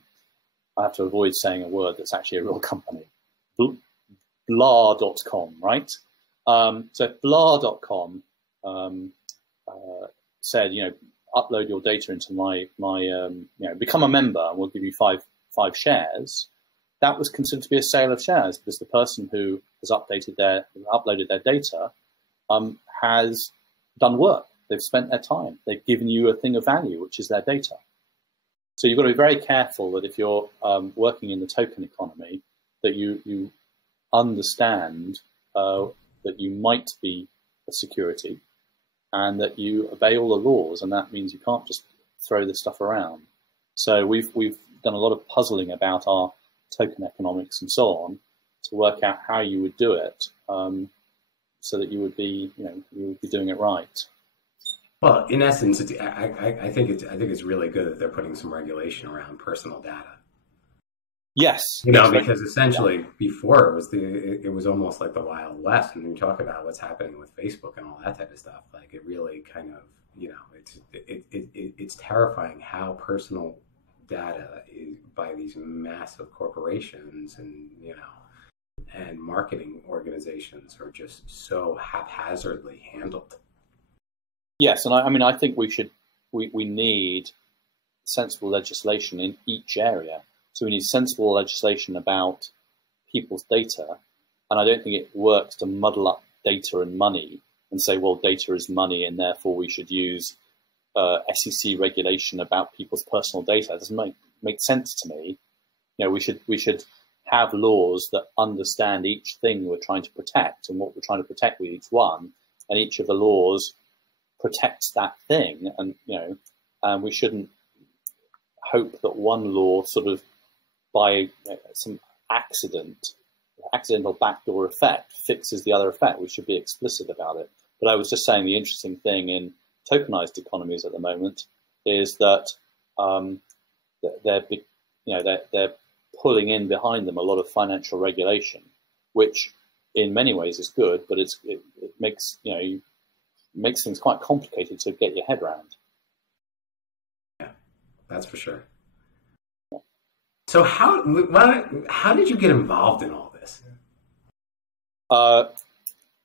have to avoid saying a word that's actually a real company. Blah.com, right? So blah.com said, upload your data into my become a member and we'll give you five shares. that was considered to be a sale of shares because the person who has uploaded their data has done work. They've spent their time. They've given you a thing of value, which is their data. So you've got to be very careful that if you're working in the token economy, that you understand that you might be a security and that you obey all the laws, and that means you can't just throw this stuff around. So we've done a lot of puzzling about our token economics and so on to work out how you would do it, so that you would be doing it right. Well, in essence, I think it's really good that they're putting some regulation around personal data. Yes, because essentially before it was almost like the Wild West, and you talk about what's happening with Facebook and all that type of stuff. Like it really kind of, it's terrifying how personal data is by these massive corporations and and marketing organizations are just so haphazardly handled. Yes, and I think we need sensible legislation in each area. So we need sensible legislation about people's data, and I don't think it works to muddle up data and money and say, well, data is money, and therefore we should use SEC regulation about people's personal data. It doesn't make sense to me. We should have laws that understand each thing we're trying to protect and what we're trying to protect with each one, and each of the laws protects that thing. And we shouldn't hope that one law sort of by some accidental backdoor effect fixes the other effect. We should be explicit about it. But I was just saying the interesting thing in tokenized economies at the moment is that they're pulling in behind them a lot of financial regulation, which in many ways is good, but it makes makes things quite complicated to get your head around. Yeah, that's for sure. So how did you get involved in all this?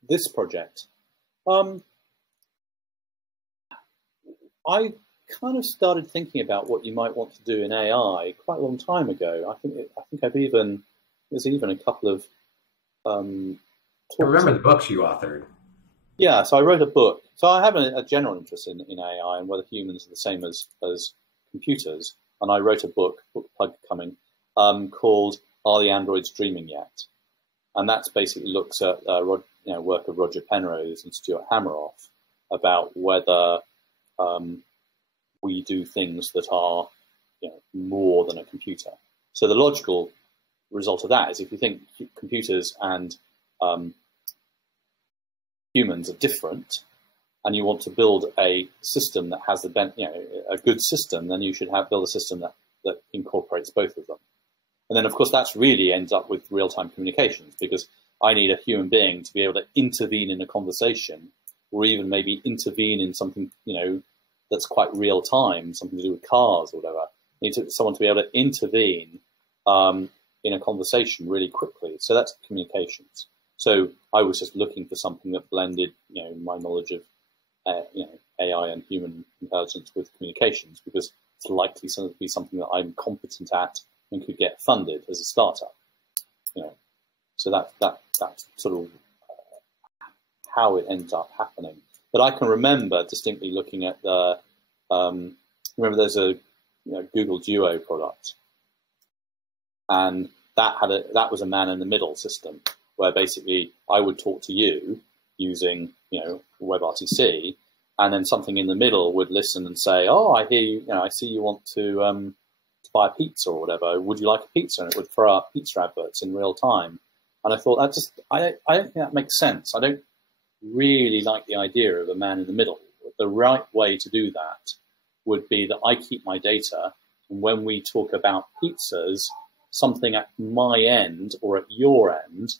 This project, I kind of started thinking about what you might want to do in AI quite a long time ago. There's even a couple of. I remember the books you authored. Yeah, so I wrote a book. So I have a general interest in AI and whether humans are the same as computers. And I wrote a book plug coming, called "Are the Androids Dreaming Yet?" And that's basically looks at work of Roger Penrose and Stuart Hameroff about whether we do things that are more than a computer. So the logical result of that is if you think computers and humans are different, and you want to build a system that has a good system, then you should build a system that incorporates both of them. And then, of course, that's really ends up with real-time communications, because I need a human being to be able to intervene in a conversation, or even maybe intervene in something that's quite real-time, something to do with cars or whatever. I need someone to be able to intervene in a conversation really quickly. So that's communications. So I was just looking for something that blended, my knowledge of, AI and human intelligence with communications, because it's likely to be something that I'm competent at and could get funded as a startup. So that's sort of how it ends up happening. But I can remember distinctly looking at remember there's a Google Duo product, and that was a man-in-the-middle system, where basically I would talk to you using, WebRTC, and then something in the middle would listen and say, "Oh, I hear you. I see you want to buy a pizza or whatever. Would you like a pizza?" And it would throw up pizza adverts in real time. And I thought I don't think that makes sense. I don't really like the idea of a man in the middle. The right way to do that would be that I keep my data, and when we talk about pizzas, something at my end or at your end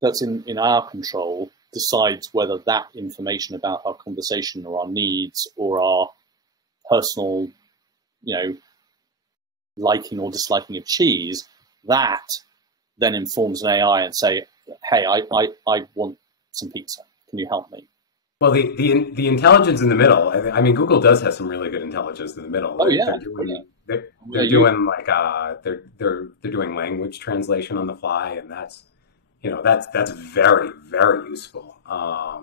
that's in our control decides whether that information about our conversation or our needs or our personal, liking or disliking of cheese, that then informs an AI and say, "Hey, I want some pizza. Can you help me?" Well, the intelligence in the middle. I mean, Google does have some really good intelligence in the middle. Oh yeah, they're doing like they're doing language translation on the fly, and that's that's very very useful.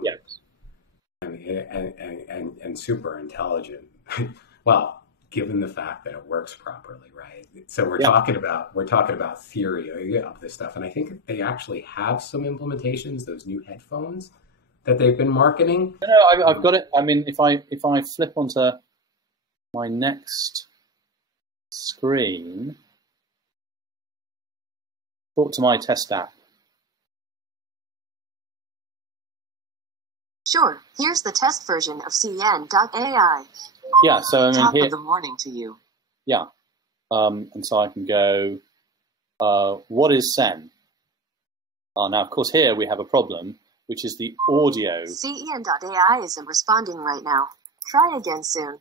Yes. And super intelligent. Well, given the fact that it works properly, right? So we're talking about theory of this stuff, and I think they actually have some implementations. Those new headphones that they've been marketing. No, I've got it. I mean, if I flip onto my next screen, talk to my test app. Sure, here's the test version of CN.ai. Yeah, so I mean, Top here, of the morning to you. yeah, and so I can go, what is Sen? Now, of course, here we have a problem, which is the audio. CN.ai isn't responding right now. Try again soon.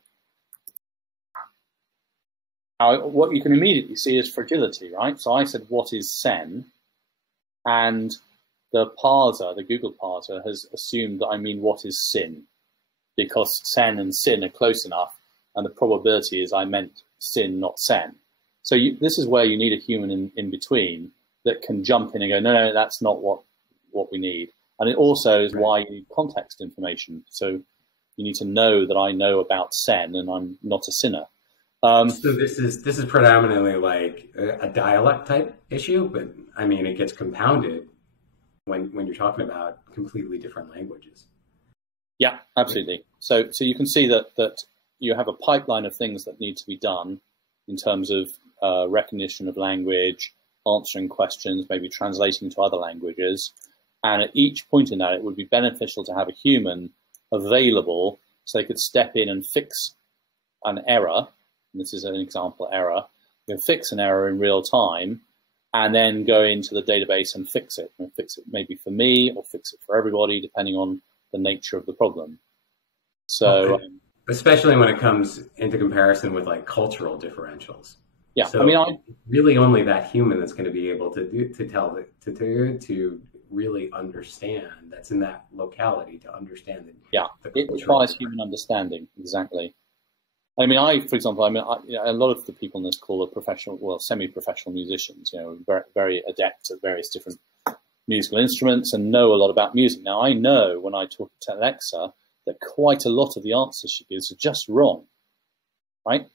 Now, what you can immediately see is fragility, right? So I said, what is Sen? And the parser, the Google parser, has assumed that I mean what is sin, because Sen and sin are close enough, and the probability is I meant sin, not Sen. So this is where you need a human in between that can jump in and go, no, that's not what we need. And it also is why you need context information. So you need to know that I know about Sen and I'm not a sinner. So this is predominantly like a dialect type issue, but I mean it gets compounded when you're talking about completely different languages. Yeah, absolutely. So you can see that you have a pipeline of things that need to be done in terms of recognition of language, answering questions, maybe translating to other languages. And at each point in that, it would be beneficial to have a human available so they could step in and fix an error. And this is an example error. You can fix an error in real time and then go into the database and fix it. And fix it maybe for me or fix it for everybody, depending on the nature of the problem. So, especially when it comes into comparison with like cultural differentials. Yeah, so I mean, really only that human that's going to be able to really understand, that's in that locality, to understand it. Yeah, it requires human understanding, exactly. I mean, for example, a lot of the people in this call are professional, well, semi-professional musicians, very, very adept at various different musical instruments and know a lot about music. Now, I know when I talk to Alexa that quite a lot of the answers she gives are just wrong, right?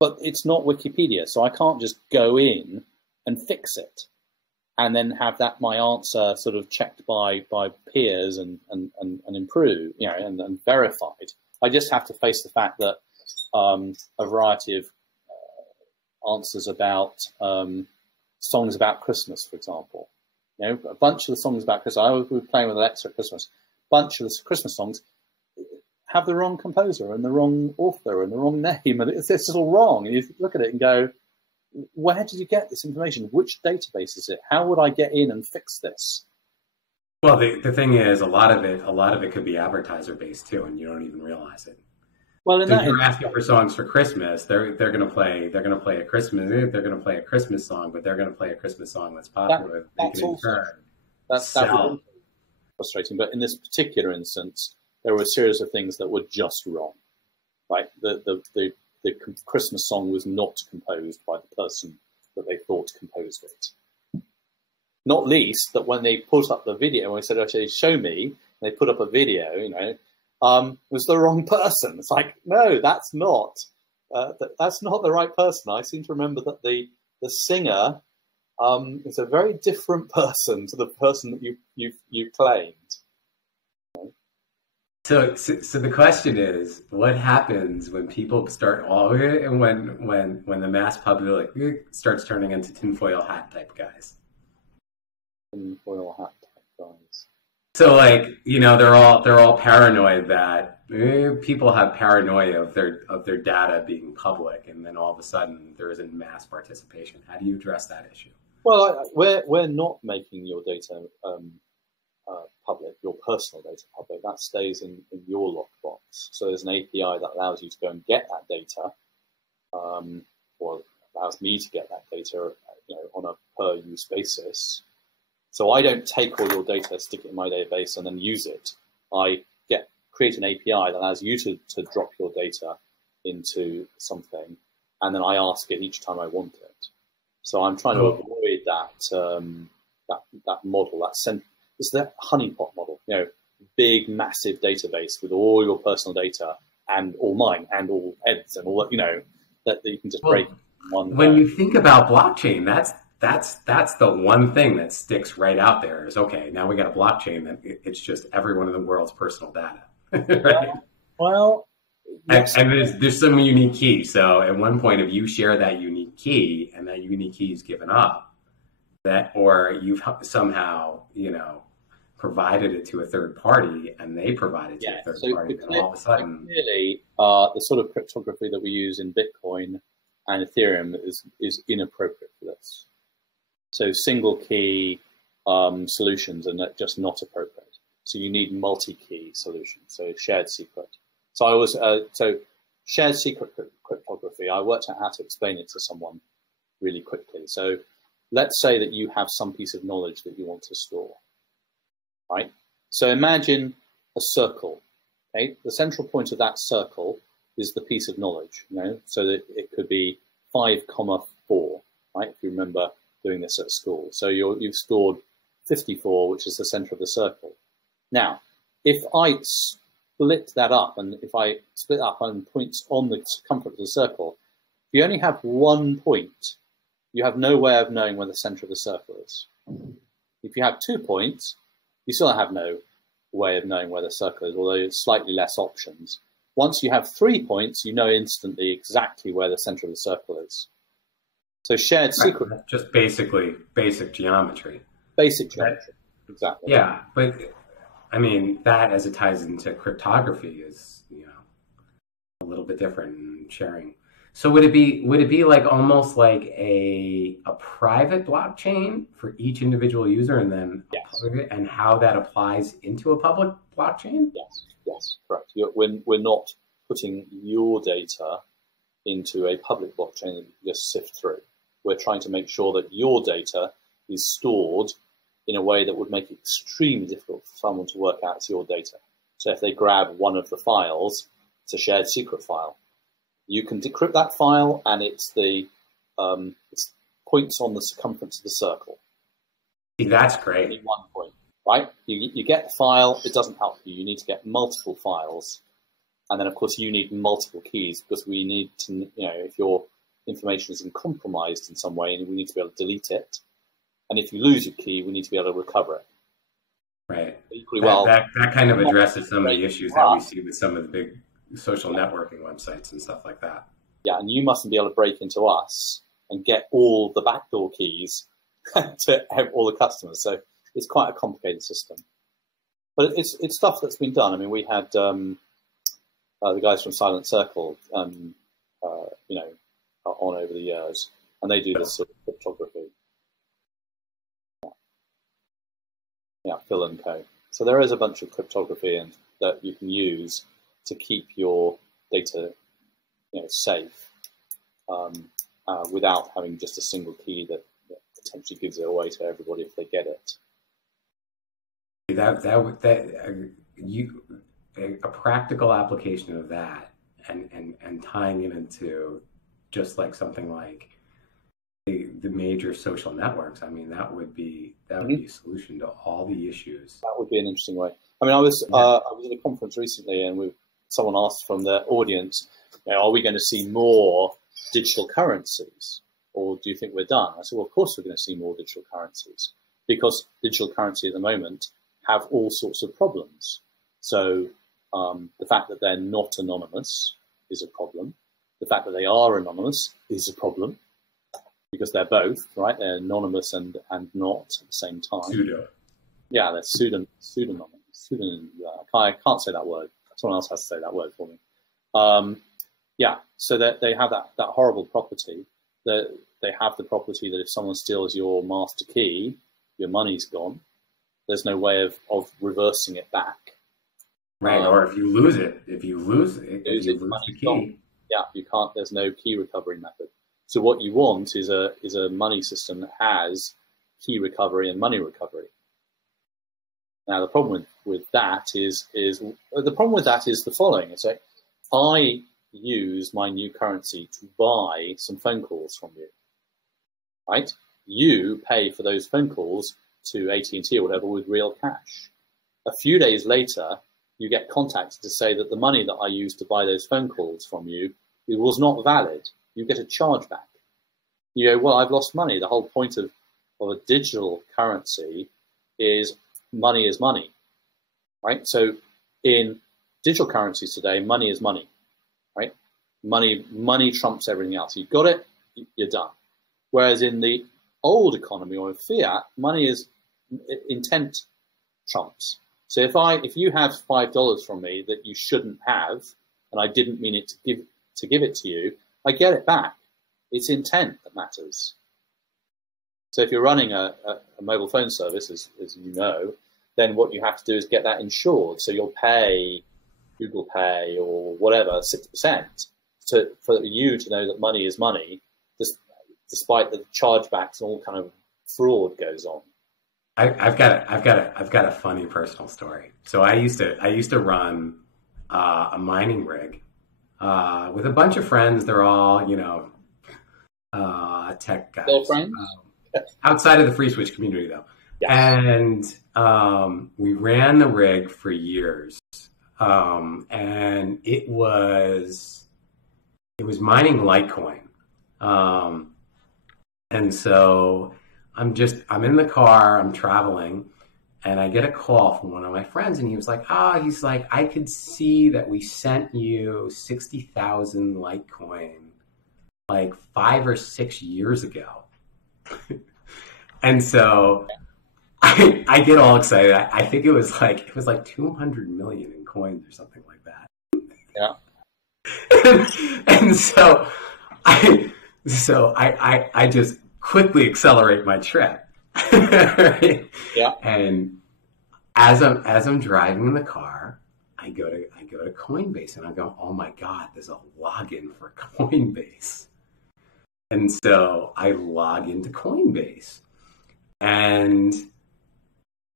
But it's not Wikipedia, so I can't just go in and fix it and then have that my answer sort of checked by peers and improved, and verified. I just have to face the fact that a variety of answers about songs about Christmas, for example, a bunch of the songs about Christmas. I was playing with Alexa at Christmas. A bunch of the Christmas songs have the wrong composer and the wrong author and the wrong name, and it's all wrong. And you look at it and go, where did you get this information? Which database is it? How would I get in and fix this? Well, the thing is, a lot of it could be advertiser based too, and you don't even realize it. Well, if you're asking for songs for Christmas, they're going to play a Christmas song, but they're going to play a Christmas song that's popular. That's frustrating. But in this particular instance, there were a series of things that were just wrong. Right, the Christmas song was not composed by the person that they thought composed it. Not least that when they put up the video, when I said, "Okay, show me," and they put up a video, was the wrong person. It's like, no, that's not the right person. I seem to remember that the singer is a very different person to the person that you claimed. So the question is, what happens when people start and when the mass public starts turning into tinfoil hat type guys? Tinfoil hat type guys. So they're all paranoid that people have paranoia of their data being public, and then all of a sudden there isn't mass participation. How do you address that issue? Well, we're not making your data public, your personal data public. That stays in your lockbox. So there's an API that allows you to go and get that data, or allows me to get that data, on a per use basis. So I don't take all your data, stick it in my database, and then use it. I get create an API that allows you to drop your data into something, and then I ask it each time I want it. So I'm trying to avoid that model. It's the honeypot model. You know, big, massive database with all your personal data and all mine and all Ed's and all that. You know, that you can just break in one. When you think about blockchain, that's the one thing that sticks right out there. Is okay. Now we got a blockchain that it's just everyone in the world's personal data. Right? Well, yes. And there's some unique key. So at one point, if you share that unique key and that unique key is given up, or you've somehow, provided it to a third party and they provide it to a third party, then all of a sudden, clearly, the sort of cryptography that we use in Bitcoin and Ethereum is inappropriate for this. So single key solutions are just not appropriate. So you need multi-key solutions, so shared secret. So I was shared secret cryptography. I worked out how to explain it to someone really quickly. So let's say that you have some piece of knowledge that you want to store, right? So imagine a circle. Okay, the central point of that circle is the piece of knowledge. So that it could be 5,4, right? If you remember doing this at school. So you've stored 54, which is the center of the circle. Now, if I split that up, and if I split up on points on the circumference of the circle, if you only have 1 point, you have no way of knowing where the center of the circle is. If you have 2 points, you still have no way of knowing where the circle is, although it's slightly less options. Once you have 3 points, you know instantly exactly where the center of the circle is. So shared secret. Just basically basic geometry. Basic geometry, exactly. Yeah, but I mean, that as it ties into cryptography is, a little bit different in sharing. So would it be like almost like a private blockchain for each individual user, and then and how that applies into a public blockchain? Yes, correct. We're not putting your data into a public blockchain that you just sift through. We're trying to make sure that your data is stored in a way that would make it extremely difficult for someone to work out it's your data. So if they grab one of the files, it's a shared secret file. You can decrypt that file, and it's it's points on the circumference of the circle. See, that's great. Only 1 point, right? You get the file, it doesn't help you. You need to get multiple files. And then, of course, you need multiple keys, because we need to, if your information is compromised in some way, and we need to be able to delete it. And if you lose your key, we need to be able to recover it. Right. Equally that kind of addresses some of the issues that we see with some of the big social networking websites and stuff like that. Yeah, and you mustn't be able to break into us and get all the backdoor keys to all the customers. So it's quite a complicated system. But it's stuff that's been done. I mean, we had the guys from Silent Circle, on over the years, and they do this sort of cryptography. Yeah, Phil and Co. So there is a bunch of cryptography that you can use to keep your data, safe, without having just a single key that potentially gives it away to everybody if they get it. A practical application of that, and tying it into just like something like the major social networks. I mean, that would be a solution to all the issues. That would be an interesting way. I mean, I was at a conference recently, and someone asked from the audience, are we going to see more digital currencies, or do you think we're done? I said, well, of course we're going to see more digital currencies, because digital currency at the moment have all sorts of problems. So the fact that they're not anonymous is a problem. The fact that they are anonymous is a problem, because they're both, right? They're anonymous and not at the same time. Pseudo. Yeah, they're pseudonymous. I can't say that word. Someone else has to say that word for me. So that they have that horrible property. That they have the property that if someone steals your master key, your money's gone. There's no way of reversing it back. Right, or if you lose it, if you lose the key. Gone. Yeah, you can't. There's no key recovery method. So what you want is a money system that has key recovery and money recovery. Now, the problem with that is the following. It's like, I use my new currency to buy some phone calls from you, right? You pay for those phone calls to AT&T or whatever with real cash. A few days later, you get contacted to say that the money that I used to buy those phone calls from you, it was not valid. You get a charge back. You go, well, I've lost money. The whole point of a digital currency is money, right? So in digital currencies today, money is money, right? Money trumps everything else. You've got it, you're done. Whereas in the old economy or in fiat, money is intent trumps. So if you have $5 from me that you shouldn't have, and I didn't mean it to give it to you, I get it back. It's intent that matters. So if you're running a mobile phone service, as you know, then what you have to do is get that insured. So you'll pay Google Pay or whatever 6% for you to know that money is money, despite the chargebacks and all kind of fraud goes on. I've got a funny personal story. So I used to run a mining rig with a bunch of friends. They're all tech guys. Still friends? Outside of the free switch community, though. Yes. And we ran the rig for years, and it was mining Litecoin, and so I'm in the car, I'm traveling, and I get a call from one of my friends, and he's like, I could see that we sent you 60,000 Litecoin like 5 or 6 years ago. And so I get all excited. I think it was like 200 million in coins or something like that. Yeah. and so I just quickly accelerate my trip. Right? Yeah. And as I'm driving in the car, I go to Coinbase and I go, oh my God, there's a login for Coinbase. And so I log into Coinbase, and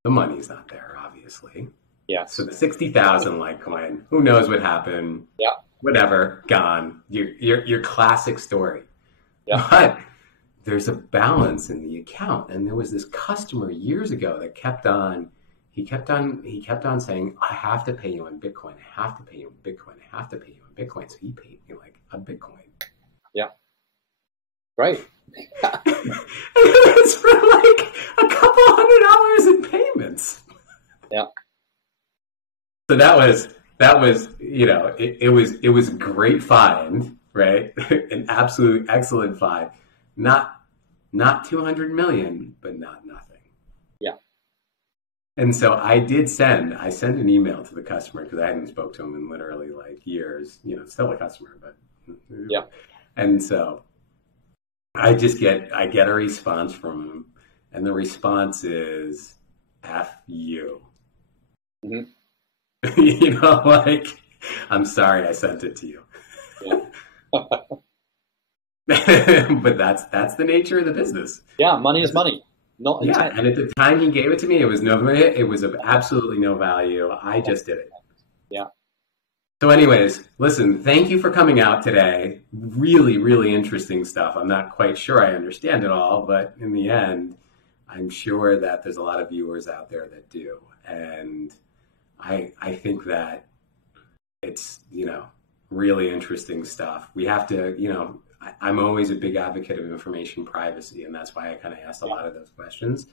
the money's not there, obviously. Yeah. So the 60,000 Litecoin, who knows what happened? Yeah. Whatever, gone. Your classic story. Yeah. But there's a balance in the account, and there was this customer years ago that kept on saying, I have to pay you in Bitcoin. I have to pay you in Bitcoin. I have to pay you in Bitcoin. So he paid me like a Bitcoin. Yeah. Right. It's for like a couple $100 in payments. Yeah. So that was it was a great find, right? An absolute excellent find. Not 200 million, but not nothing. Yeah. And so I sent an email to the customer because I hadn't spoke to him in literally like years, still a customer, but yeah. And so I get a response from him, and the response is F you. Mm-hmm. Like, I'm sorry I sent it to you. Yeah. But that's the nature of the business. Yeah, money is money. Not intent. Yeah, and at the time he gave it to me, it was of absolutely no value. I just did it. Yeah. So anyways, listen, thank you for coming out today. Really, really interesting stuff. I'm not quite sure I understand it all, but in the end, I'm sure that there's a lot of viewers out there that do. And I think that it's, really interesting stuff. We have to, I'm always a big advocate of information privacy, and that's why I kind of asked a lot of those questions.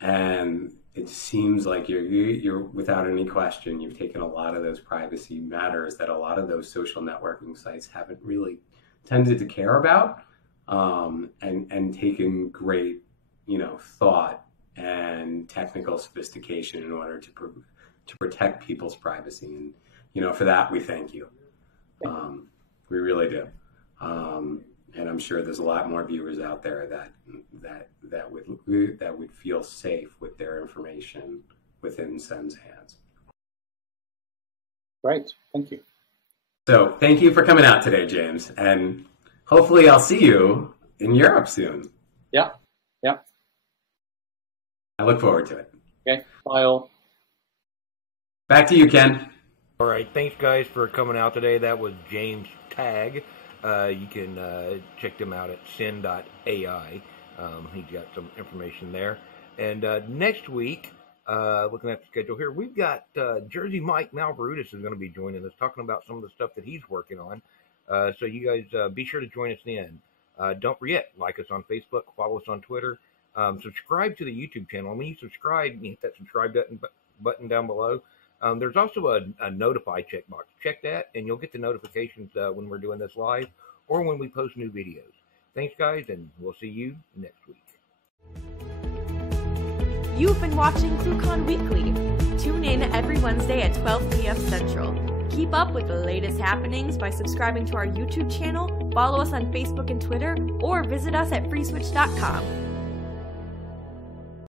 And it seems like you're without any question, you've taken a lot of those privacy matters that a lot of those social networking sites haven't really tended to care about, and taken great, thought and technical sophistication in order to protect people's privacy. And, for that, we thank you. We really do. And I'm sure there's a lot more viewers out there that would feel safe with their information within Sen's hands. Great, thank you. So thank you for coming out today, James, and hopefully I'll see you in Europe soon. Yeah, yeah. I look forward to it. Okay, bye all. Back to you, Ken. All right, thanks guys for coming out today. That was James Tagg. You can check them out at sin.ai. He's got some information there. And next week, looking at the schedule here, we've got Jersey Mike Malvarudis is going to be joining us, talking about some of the stuff that he's working on. So you guys be sure to join us then. Don't forget, like us on Facebook, follow us on Twitter, subscribe to the YouTube channel. And when you subscribe, you hit that subscribe button down below. There's also a notify checkbox. Check that, and you'll get the notifications when we're doing this live or when we post new videos. Thanks, guys, and we'll see you next week. You've been watching ClueCon Weekly. Tune in every Wednesday at 12 p.m. Central. Keep up with the latest happenings by subscribing to our YouTube channel, follow us on Facebook and Twitter, or visit us at freeswitch.com.